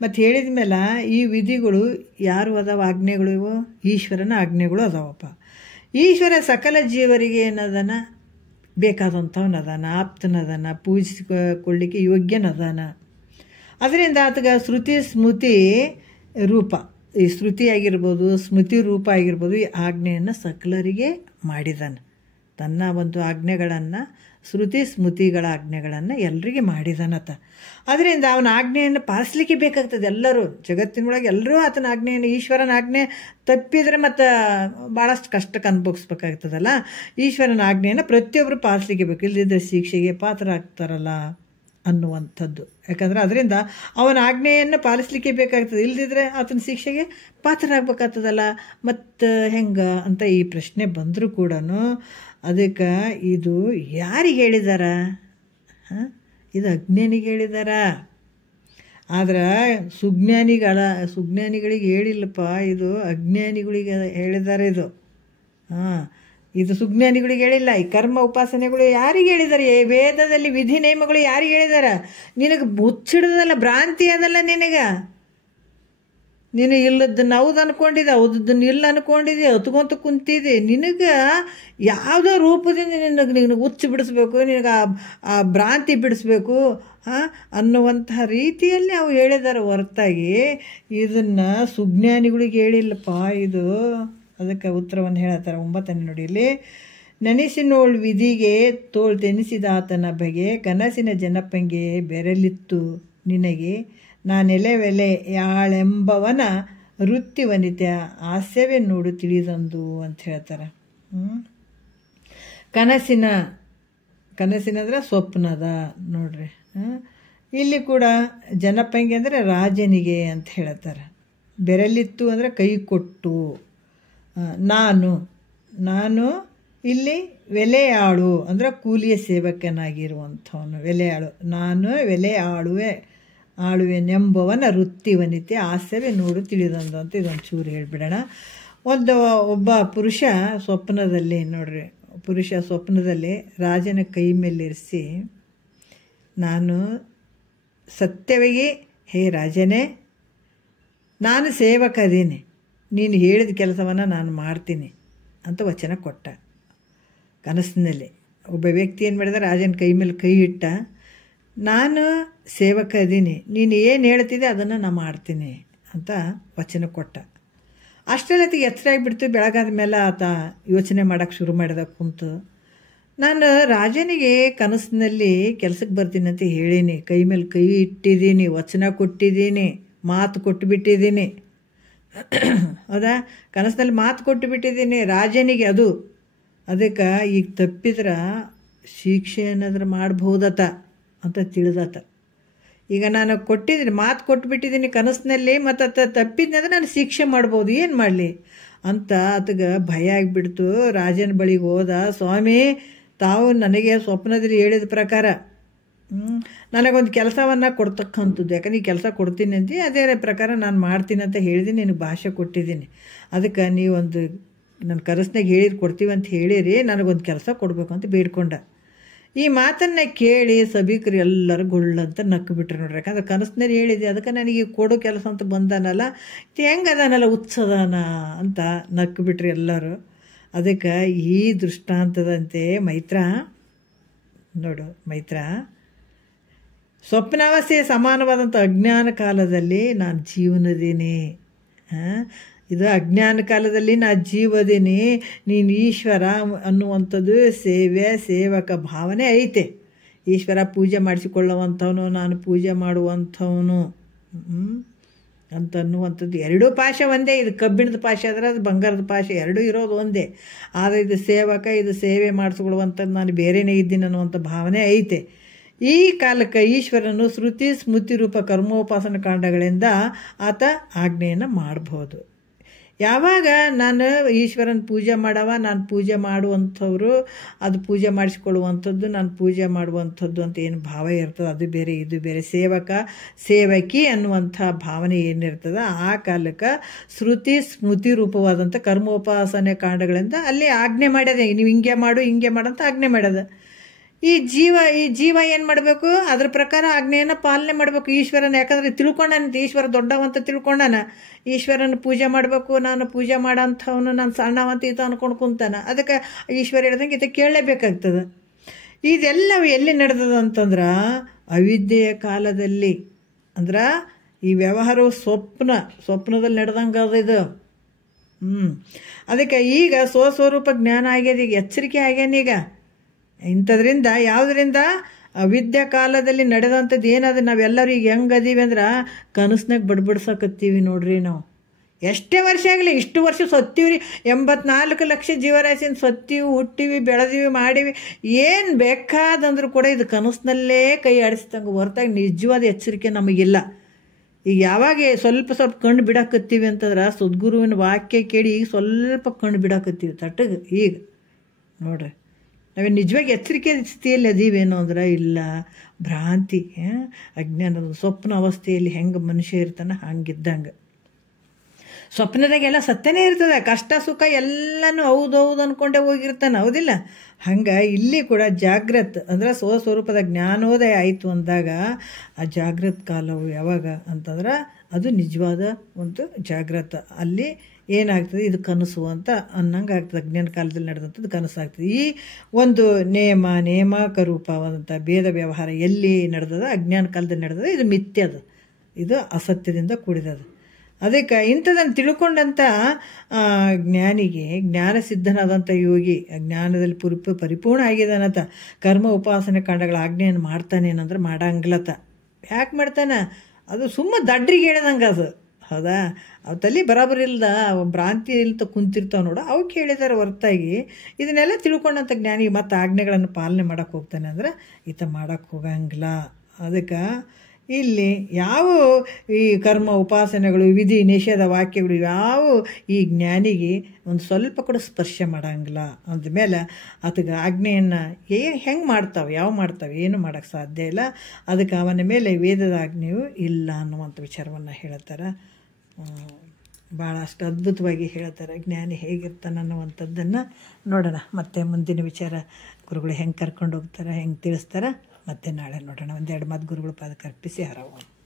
ಮತ್ತು ಹೇಳಿದ ಮೇಲೆ ಈ ವಿಧಿಗಳು ಯಾರು ಅದಾವ, ಆಜ್ಞೆಗಳು ಇವು ಈಶ್ವರನ ಆಜ್ಞೆಗಳು ಅದಾವಪ್ಪ. ಈಶ್ವರ ಸಕಲ ಜೀವರಿಗೆ ಏನದಾನ, ಬೇಕಾದಂಥವನದಾನ, ಆಪ್ತನದಾನ, ಪೂಜಿಸಿಕೊಳ್ಳಿಕ್ಕೆ ಯೋಗ್ಯನದಾನ. ಅದರಿಂದ ಆತಗ ಶ್ರುತಿ ಸ್ಮೃತಿ ರೂಪ, ಈ ಶ್ರುತಿ ಆಗಿರ್ಬೋದು ಸ್ಮೃತಿ ರೂಪ ಆಗಿರ್ಬೋದು, ಈ ಆಜ್ಞೆಯನ್ನು ಸಕಲರಿಗೆ ಮಾಡಿದಾನೆ. ತನ್ನ ಒಂದು ಆಜ್ಞೆಗಳನ್ನು, ಶ್ರುತಿ ಸ್ಮೃತಿಗಳ ಆಜ್ಞೆಗಳನ್ನು ಎಲ್ಲರಿಗೆ ಮಾಡಿದಾನತ. ಅದರಿಂದ ಅವನ ಆಜ್ಞೆಯನ್ನು ಪಾಲಿಸ್ಲಿಕ್ಕೆ ಬೇಕಾಗ್ತದೆ. ಎಲ್ಲರೂ ಜಗತ್ತಿನೊಳಗೆ ಎಲ್ಲರೂ ಆತನ ಆಜ್ಞೆಯನ್ನು, ಈಶ್ವರನ ಆಜ್ಞೆ ತಪ್ಪಿದರೆ ಮತ್ತು ಭಾಳಷ್ಟು ಕಷ್ಟಕ್ಕೆ ಅನುಭವಿಸ್ಬೇಕಾಗ್ತದಲ್ಲ. ಈಶ್ವರನ ಆಜ್ಞೆಯನ್ನು ಪ್ರತಿಯೊಬ್ಬರು ಪಾಲಿಸ್ಲಿಕ್ಕೆ ಬೇಕು, ಇಲ್ಲದಿದ್ದರೆ ಶಿಕ್ಷೆಗೆ ಪಾತ್ರ ಆಗ್ತಾರಲ್ಲ ಅನ್ನುವಂಥದ್ದು. ಯಾಕಂದರೆ ಅದರಿಂದ ಅವನ ಆಜ್ಞೆಯನ್ನು ಪಾಲಿಸ್ಲಿಕ್ಕೆ ಬೇಕಾಗ್ತದೆ, ಇಲ್ಲದಿದ್ದರೆ ಆತನ ಶಿಕ್ಷೆಗೆ ಪಾತ್ರ ಆಗ್ಬೇಕಾಗ್ತದಲ್ಲ. ಮತ್ತು ಹೆಂಗೆ ಅಂತ ಈ ಪ್ರಶ್ನೆ ಬಂದರೂ ಕೂಡ ಅದಕ್ಕೆ ಇದು ಯಾರಿಗೆ ಹೇಳಿದಾರ, ಇದು ಅಜ್ಞಾನಿಗೆ ಹೇಳಿದಾರ. ಆದ್ರೆ ಸುಜ್ಞಾನಿಗಳಿಗೆ ಹೇಳಿಲ್ಲಪ್ಪ, ಇದು ಅಜ್ಞಾನಿಗಳಿಗೆ ಹೇಳಿದ್ದಾರೆ. ಇದು ಸುಜ್ಞಾನಿಗಳಿಗೆ ಹೇಳಿಲ್ಲ. ಈ ಕರ್ಮ ಉಪಾಸನೆಗಳು ಯಾರಿಗೆ ಹೇಳಿದ್ದಾರೆ, ವೇದದಲ್ಲಿ ವಿಧಿ ನಿಯಮಗಳು ಯಾರಿಗೆ ಹೇಳಿದಾರ. ನಿನಗೆ ಹುಚ್ಚಿಡ್ದಲ್ಲ, ಭ್ರಾಂತಿ ಅದಲ್ಲ ನಿನಗೆ. ನೀನು ಇಲ್ಲದನ್ನ ಹೌದು ಅನ್ಕೊಂಡಿದ್ದೆ, ಹೌದನ್ನ ಇಲ್ಲ ಅನ್ಕೊಂಡಿದ್ದೆ, ಹೊತ್ಕೊಂತ ಕುಂತಿದ್ದೆ. ನಿನಗೆ ಯಾವುದೋ ರೂಪದಿಂದ ನಿನಗೆ ಹುಚ್ಚು ಬಿಡಿಸ್ಬೇಕು, ನಿನಗೆ ಆ ಭ್ರಾಂತಿ ಬಿಡಿಸ್ಬೇಕು ಅನ್ನುವಂತಹ ರೀತಿಯಲ್ಲಿ ಅವು ಹೇಳಿದಾರೆ ಹೊರತಾಗಿ ಇದನ್ನು ಸುಜ್ಞಾನಿಗಳಿಗೆ ಹೇಳಿಲ್ಲಪ್ಪ. ಇದು ಅದಕ್ಕೆ ಉತ್ತರವನ್ನು ಹೇಳತ್ತಾರೆ 9ನೇ ನುಡಿಯಲ್ಲಿ. ನೆನೆಸಿನೋಳ್ ವಿಧಿಗೆ ತೋಳ್ ತೆನಿಸಿದಾತನ ಬಗೆ, ಕನಸಿನ ಜನಪಂಗೆ ಬೆರಲಿತ್ತು ನಿನಗೆ, ನಾನೆಲೆವೆಲೆ ಯಾಳೆಂಬವನ ವೃತ್ತಿ ವನಿತೆ ಹಾಸ್ಯವೇ ನೋಡು ತಿಳಿದಂದು ಅಂತ ಹೇಳ್ತಾರೆ. ಕನಸಿನಂದ್ರೆ ಸ್ವಪ್ನದ ನೋಡ್ರಿ. ಇಲ್ಲಿ ಕೂಡ ಜನಪಂಗೆ ಅಂದರೆ ರಾಜನಿಗೆ ಅಂತ ಹೇಳ್ತಾರೆ. ಬೆರಲಿತ್ತು ಅಂದರೆ ಕೈ ಕೊಟ್ಟು, ನಾನು ಇಲ್ಲಿ ವೆಲೆಯಾಳು ಅಂದರೆ ಕೂಲಿಯ ಸೇವಕನಾಗಿರುವಂಥವನು ವೆಲೆಯಾಳು. ನಾನು ವೆಲೆ ಆಳುವೆನೆಂಬವನ ವೃತ್ತಿ ವನಿತೆ ಆಸೆವೆ ನೋಡು ತಿಳಿದಂದು ಅಂತ ಇದೊಂದು ಚೂರು ಹೇಳಿಬಿಡೋಣ. ಒಬ್ಬ ಪುರುಷ ಸ್ವಪ್ನದಲ್ಲಿ ನೋಡ್ರಿ, ಪುರುಷ ಸ್ವಪ್ನದಲ್ಲಿ ರಾಜನ ಕೈ ಮೇಲಿರಿಸಿ, ನಾನು ಸತ್ಯವೇ ಹೇ ರಾಜನೇ, ನಾನು ಸೇವಕ ಅದೀನಿ, ನೀನು ಹೇಳಿದ ಕೆಲಸವನ್ನು ನಾನು ಮಾಡ್ತೀನಿ ಅಂತ ವಚನ ಕೊಟ್ಟ. ಕನಸಿನಲ್ಲಿ ಒಬ್ಬ ವ್ಯಕ್ತಿ ಏನು ಮಾಡಿದ, ರಾಜನ ಕೈ ಮೇಲೆ ಕೈ ಇಟ್ಟ, ನಾನು ಸೇವಕ ಅದೀನಿ, ನೀನು ಏನು ಹೇಳ್ತಿದ್ದೆ ಅದನ್ನು ನಾನು ಮಾಡ್ತೀನಿ ಅಂತ ವಚನ ಕೊಟ್ಟ. ಅಷ್ಟೆಲ್ಲತ್ತಿಗೆ ಎಚ್ಚರ ಆಗಿಬಿಡ್ತು. ಬೆಳಗಾದ ಮೇಲೆ ಆತ ಯೋಚನೆ ಮಾಡೋಕ್ಕೆ ಶುರು ಮಾಡಿದ ಕುಂತು, ನಾನು ರಾಜನಿಗೆ ಕನಸಿನಲ್ಲಿ ಕೆಲಸಕ್ಕೆ ಬರ್ತೀನಿ ಅಂತ ಹೇಳೀನಿ, ಕೈ ಮೇಲೆ ಕೈ ಇಟ್ಟಿದ್ದೀನಿ, ವಚನ ಕೊಟ್ಟಿದ್ದೀನಿ, ಮಾತು ಕೊಟ್ಟುಬಿಟ್ಟಿದ್ದೀನಿ. ಹೌದಾ, ಕನಸಿನಲ್ಲಿ ಮಾತು ಕೊಟ್ಟುಬಿಟ್ಟಿದ್ದೀನಿ ರಾಜನಿಗೆ. ಅದಕ್ಕೆ ಈಗ ತಪ್ಪಿದ್ರೆ ಶಿಕ್ಷೆ ಏನಾದರೂ ಮಾಡ್ಬೋದತ ಅಂತ ತಿಳಿದತ. ಈಗ ನಾನು ಮಾತು ಕೊಟ್ಟುಬಿಟ್ಟಿದ್ದೀನಿ ಕನಸಿನಲ್ಲಿ, ಮತ್ತು ತಪ್ಪಿದ್ನಂದ್ರೆ ನಾನು ಶಿಕ್ಷೆ ಮಾಡ್ಬೋದು, ಏನು ಮಾಡಲಿ ಅಂತ ಆತಗೆ ಭಯ ಆಗಿಬಿಡ್ತು. ರಾಜನ ಬಳಿಗೆ ಹೋದ, ಸ್ವಾಮಿ ತಾವು ನನಗೆ ಸ್ವಪ್ನದಲ್ಲಿ ಹೇಳಿದ ಪ್ರಕಾರ ನನಗೊಂದು ಕೆಲಸವನ್ನು ಕೊಡ್ತಕ್ಕಂಥದ್ದು, ಯಾಕಂದ್ರೆ ಈ ಕೆಲಸ ಕೊಡ್ತೀನಿ ಅಂತ ಅದೇ ಪ್ರಕಾರ ನಾನು ಮಾಡ್ತೀನಿ ಅಂತ ಹೇಳಿದ್ದೀನಿ, ನಿನಗೆ ಭಾಷೆ ಕೊಟ್ಟಿದ್ದೀನಿ, ಅದಕ್ಕೆ ನೀವೊಂದು ನನ್ನ ಕನಸಿನಾಗ ಕೊಡ್ತೀವಿ ಅಂತ ಹೇಳಿರಿ, ನನಗೊಂದು ಕೆಲಸ ಕೊಡಬೇಕು ಅಂತ ಬೇಡ್ಕೊಂಡ. ಈ ಮಾತನ್ನು ಕೇಳಿ ಸಭಿಕರು ಎಲ್ಲರೂ ಗುಳ್ಳಂತ ನಕ್ಕು ಬಿಟ್ರು ನೋಡ್ರಿ. ಯಾಕಂದ್ರೆ ಕನಸಿನಲ್ಲಿ ಹೇಳಿದೆ, ಅದಕ್ಕೆ ನನಗೆ ಕೊಡೋ ಕೆಲಸ ಅಂತ ಬಂದಾನಲ್ಲ, ಇದು ಹೆಂಗೆ ಅದಾನಲ್ಲ ಹುಚ್ಚದಾನ ಅಂತ ನಕ್ಕು ಬಿಟ್ರಿ ಎಲ್ಲರೂ. ಅದಕ್ಕೆ ಈ ದೃಷ್ಟಾಂತದಂತೆ ಮೈತ್ರ ಸ್ವಪ್ನಾವಸ್ಥೆಯ ಸಮಾನವಾದಂಥ ಅಜ್ಞಾನ ಕಾಲದಲ್ಲಿ ನಾನು ಜೀವನದೀನಿ. ಇದು ಅಜ್ಞಾನ ಕಾಲದಲ್ಲಿ ನಾನು ಜೀವದೀನಿ, ನೀನು ಈಶ್ವರ ಅನ್ನುವಂಥದ್ದು ಸೇವಕ ಭಾವನೆ ಐತೆ. ಈಶ್ವರ ಪೂಜೆ ಮಾಡಿಸಿಕೊಳ್ಳುವಂಥವನು, ನಾನು ಪೂಜೆ ಮಾಡುವಂಥವನು ಅಂತನ್ನುವಂಥದ್ದು. ಎರಡೂ ಪಾಶ ಒಂದೇ. ಇದು ಕಬ್ಬಿಣದ ಪಾಶ ಆದರೆ ಅದು ಬಂಗಾರದ ಪಾಶ, ಎರಡೂ ಇರೋದು ಒಂದೇ. ಆದರೆ ಇದು ಸೇವಕ, ಇದು ಸೇವೆ ಮಾಡಿಸ್ಕೊಳ್ಳುವಂಥದ್ದು, ನಾನು ಬೇರೆಯೇ ಇದ್ದೀನಿ ಅನ್ನುವಂಥ ಭಾವನೆ ಐತೆ. ಈ ಕಾಲಕ್ಕೆ ಈಶ್ವರನು ಶ್ರುತಿ ಸ್ಮೃತಿ ರೂಪ ಕರ್ಮೋಪಾಸನ ಕಾಂಡಗಳಿಂದ ಆತ ಆಜ್ಞೆಯನ್ನು ಮಾಡಬಹುದು. ಯಾವಾಗ ನಾನು ಈಶ್ವರನ ಪೂಜೆ ನಾನು ಪೂಜೆ ಮಾಡುವಂಥವ್ರು, ಅದು ಪೂಜೆ ಮಾಡಿಸ್ಕೊಳ್ಳುವಂಥದ್ದು, ನಾನು ಪೂಜೆ ಮಾಡುವಂಥದ್ದು ಅಂತ ಏನು ಭಾವ ಇರ್ತದೆ ಅದು ಬೇರೆ ಇದು ಬೇರೆ. ಸೇವಕಿ ಅನ್ನುವಂಥ ಭಾವನೆ ಏನಿರ್ತದೆ ಆ ಕಾಲಕ್ಕೆ ಶ್ರುತಿ ಸ್ಮೃತಿ ರೂಪವಾದಂಥ ಕರ್ಮೋಪಾಸನೆ ಕಾಂಡಗಳಿಂದ ಅಲ್ಲಿ ಆಜ್ಞೆ ಮಾಡ್ಯದೆ, ನೀವು ಹಿಂಗೆ ಮಾಡು ಅಂತ ಆಜ್ಞೆ ಮಾಡ್ಯದ. ಈ ಜೀವ ಏನು ಮಾಡಬೇಕು, ಅದ್ರ ಪ್ರಕಾರ ಆಜ್ಞೆಯನ್ನು ಪಾಲನೆ ಮಾಡಬೇಕು ಈಶ್ವರನ. ಯಾಕಂದರೆ ತಿಳ್ಕೊಂಡಾನಂತ ಈಶ್ವರ ದೊಡ್ಡವಂತ ತಿಳ್ಕೊಂಡಾನ, ಈಶ್ವರನ ಪೂಜೆ ಮಾಡಬೇಕು, ನಾನು ಪೂಜೆ ಮಾಡೋಂಥವನು, ನಾನು ಸಣ್ಣವಂತ ಈತ ಅನ್ಕೊಂಡು ಕುಂತಾನ. ಅದಕ್ಕೆ ಈಶ್ವರ ಹೇಳ್ದಂಗೆ ಈತ ಕೇಳಲೇಬೇಕಾಗ್ತದೆ. ಇದೆಲ್ಲವೂ ಎಲ್ಲಿ ನಡೆದದ ಅಂತಂದ್ರೆ ಅವಿದ್ಯೆಯ ಕಾಲದಲ್ಲಿ. ಅಂದ್ರೆ ಈ ವ್ಯವಹಾರವು ಸ್ವಪ್ನದಲ್ಲಿ ನಡೆದಂಗೆ ಅದು ಇದು. ಅದಕ್ಕೆ ಈಗ ಸ್ವಸ್ವರೂಪ ಜ್ಞಾನ ಆಗ್ಯದ, ಈಗ ಎಚ್ಚರಿಕೆ ಆಗ್ಯಾನೀಗ. ಇಂಥದ್ರಿಂದ ಯಾವುದರಿಂದ ಅವಿದ್ಯಾ ಕಾಲದಲ್ಲಿ ನಡೆದಂಥದ್ದು ಏನದು, ನಾವೆಲ್ಲರೂ ಈಗ ಹೆಂಗೆ ಅದೀವಿ ಅಂದ್ರೆ ಕನಸ್ನಾಗ ಬಡ್ಬಡ್ಸಕತ್ತೀವಿ ನೋಡ್ರಿ. ನಾವು ಎಷ್ಟೇ ವರ್ಷ ಆಗಲಿ, ಇಷ್ಟು ವರ್ಷ ಸತ್ತೀವಿ, 84 ಲಕ್ಷ ಜೀವರಾಶಿನ ಸತ್ತೀವಿ, ಹುಟ್ಟಿವಿ, ಬೆಳೆದೀವಿ, ಮಾಡೀವಿ, ಏನು ಬೇಕಾದಂದ್ರೂ ಕೂಡ ಇದು ಕನಸಿನಲ್ಲೇ ಕೈ ಆಡಿಸ್ತಂಗೆ ಹೊರತಾಗಿ ನಿಜವಾದ ಎಚ್ಚರಿಕೆ ನಮಗಿಲ್ಲ. ಈಗ ಯಾವಾಗ ಸ್ವಲ್ಪ ಕಣ್ಣು ಬಿಡಾಕತ್ತೀವಿ ಅಂತಂದ್ರೆ ಸದ್ಗುರುವಿನ ವಾಕ್ಯ ಕೇಳಿ ಈಗ ಸ್ವಲ್ಪ ಕಣ್ಣು ಬಿಡಾಕತ್ತೀವಿ ತಟ್ಟಗೆ. ಈಗ ನೋಡ್ರಿ, ನಾವೇ ನಿಜವಾಗಿ ಎಚ್ಚರಿಕೆ ಸ್ಥಿತಿಯಲ್ಲಿ ಅದೀವೇನೋ ಅಂದ್ರೆ ಇಲ್ಲ, ಭ್ರಾಂತಿ, ಅಜ್ಞಾನದ ಸ್ವಪ್ನ ಅವಸ್ಥೆಯಲ್ಲಿ ಹೆಂಗೆ ಮನುಷ್ಯ ಇರ್ತಾನೆ ಹಂಗಿದ್ದಂಗೆ. ಸ್ವಪ್ನದಾಗೆಲ್ಲ ಸತ್ಯನೇ ಇರ್ತದೆ, ಕಷ್ಟ ಸುಖ ಎಲ್ಲನೂ ಹೌದೌದು ಅಂದ್ಕೊಂಡೇ ಹೋಗಿರ್ತಾನೆ, ಹೌದಿಲ್ಲ? ಹಂಗೆ ಇಲ್ಲಿ ಕೂಡ ಜಾಗೃತ್ ಅಂದ್ರೆ ಸ್ವಸ್ವರೂಪದ ಜ್ಞಾನೋದಯ ಆಯಿತು ಅಂದಾಗ ಆ ಜಾಗೃತ್ ಕಾಲವು ಯಾವಾಗ ಅಂತಂದ್ರೆ ಅದು ನಿಜವಾದ ಒಂದು ಜಾಗೃತ. ಅಲ್ಲಿ ಏನಾಗ್ತದೆ, ಇದು ಕನಸು ಅಂತ ಅನ್ನಂಗೆ ಆಗ್ತದೆ. ಅಜ್ಞಾನ ಕಾಲದಲ್ಲಿ ನಡೆದಂಥದ್ದು ಕನಸಾಗ್ತದೆ. ಈ ಒಂದು ನೇಮಕರೂಪವಾದಂಥ ಭೇದ ವ್ಯವಹಾರ ಎಲ್ಲಿ ನಡೆದದ, ಅಜ್ಞಾನ ಕಾಲದಲ್ಲಿ ನಡೆದದ, ಇದು ಮಿಥ್ಯದು, ಇದು ಅಸತ್ಯದಿಂದ ಕೂಡಿದದು. ಅದಕ್ಕೆ ಇಂಥದನ್ನು ತಿಳ್ಕೊಂಡಂಥ ಜ್ಞಾನಿಗೆ, ಜ್ಞಾನ ಸಿದ್ಧನಾದಂಥ ಯೋಗಿ, ಜ್ಞಾನದಲ್ಲಿ ಪರಿಪೂರ್ಣ ಆಗಿದ್ದಾನಂತ ಕರ್ಮ ಉಪಾಸನೆ ಕಾಂಡಗಳ ಆಜ್ಞೆಯನ್ನು ಮಾಡ್ತಾನೇನಂದ್ರೆ ಮಾಡಂಗಿಲ್ಲತ್ತ. ಯಾಕೆ ಮಾಡ್ತಾನೆ, ಅದು ದಡ್ರಿಗೆ ಹೇಳ್ದಂಗೆ ಅದು, ಹೌದಾ? ಅವು ತಲೆ ಬರಾಬರಿ ಇಲ್ದ ಭ್ರಾಂತಿ ಇಲ್ತ ಕುಂತಿರ್ತಾವೆ ನೋಡು, ಅವಕ್ಕೆ ಹೇಳಿದಾರೆ ಹೊರತಾಗಿ ಇದನ್ನೆಲ್ಲ ತಿಳ್ಕೊಂಡಂಥ ಜ್ಞಾನಿಗೆ ಮತ್ತು ಆಜ್ಞೆಗಳನ್ನು ಪಾಲನೆ ಮಾಡೋಕ್ಕೆ ಹೋಗ್ತಾನೆ ಅಂದ್ರೆ ಈತ ಮಾಡೋಕ್ಕೆ ಹೋಗಂಗಿಲ್ಲ. ಅದಕ್ಕೆ ಇಲ್ಲಿ ಯಾವ ಈ ಕರ್ಮ ಉಪಾಸನೆಗಳು ವಿಧಿ ನಿಷೇಧ ವಾಕ್ಯಗಳು ಯಾವ ಈ ಜ್ಞಾನಿಗೆ ಒಂದು ಸ್ವಲ್ಪ ಕೂಡ ಸ್ಪರ್ಶ ಮಾಡಂಗಿಲ್ಲ ಅಂದಮೇಲೆ ಅದಕ್ಕೆ ಆಜ್ಞೆಯನ್ನು ಹೆಂಗೆ ಮಾಡ್ತಾವೆ ಯಾವ ಮಾಡ್ತಾವೆ ಏನು ಮಾಡೋಕ್ಕೆ ಸಾಧ್ಯ ಇಲ್ಲ. ಅದಕ್ಕೆ ಅವನ ಮೇಲೆ ವೇದದ ಆಜ್ಞೆಯೂ ಇಲ್ಲ ಅನ್ನುವಂಥ ವಿಚಾರವನ್ನು ಹೇಳ್ತಾರೆ. ಭಾಳ ಅಷ್ಟು ಅದ್ಭುತವಾಗಿ ಹೇಳ್ತಾರೆ ಜ್ಞಾನಿ ಹೇಗಿರ್ತಾನೆ ಅನ್ನುವಂಥದ್ದನ್ನು ನೋಡೋಣ. ಮತ್ತೆ ಮುಂದಿನ ವಿಚಾರ ಗುರುಗಳು ಹೆಂಗೆ ಕರ್ಕೊಂಡು ಹೋಗ್ತಾರೆ, ಹೆಂಗೆ ತಿಳಿಸ್ತಾರೆ ಮತ್ತೆ ನಾಳೆ ನೋಡೋಣ. ಒಂದೆರಡು ಮಾತು ಗುರುಗಳು ಪಾದಕ್ಕೆ ಅರ್ಪಿಸಿ ಹರವು.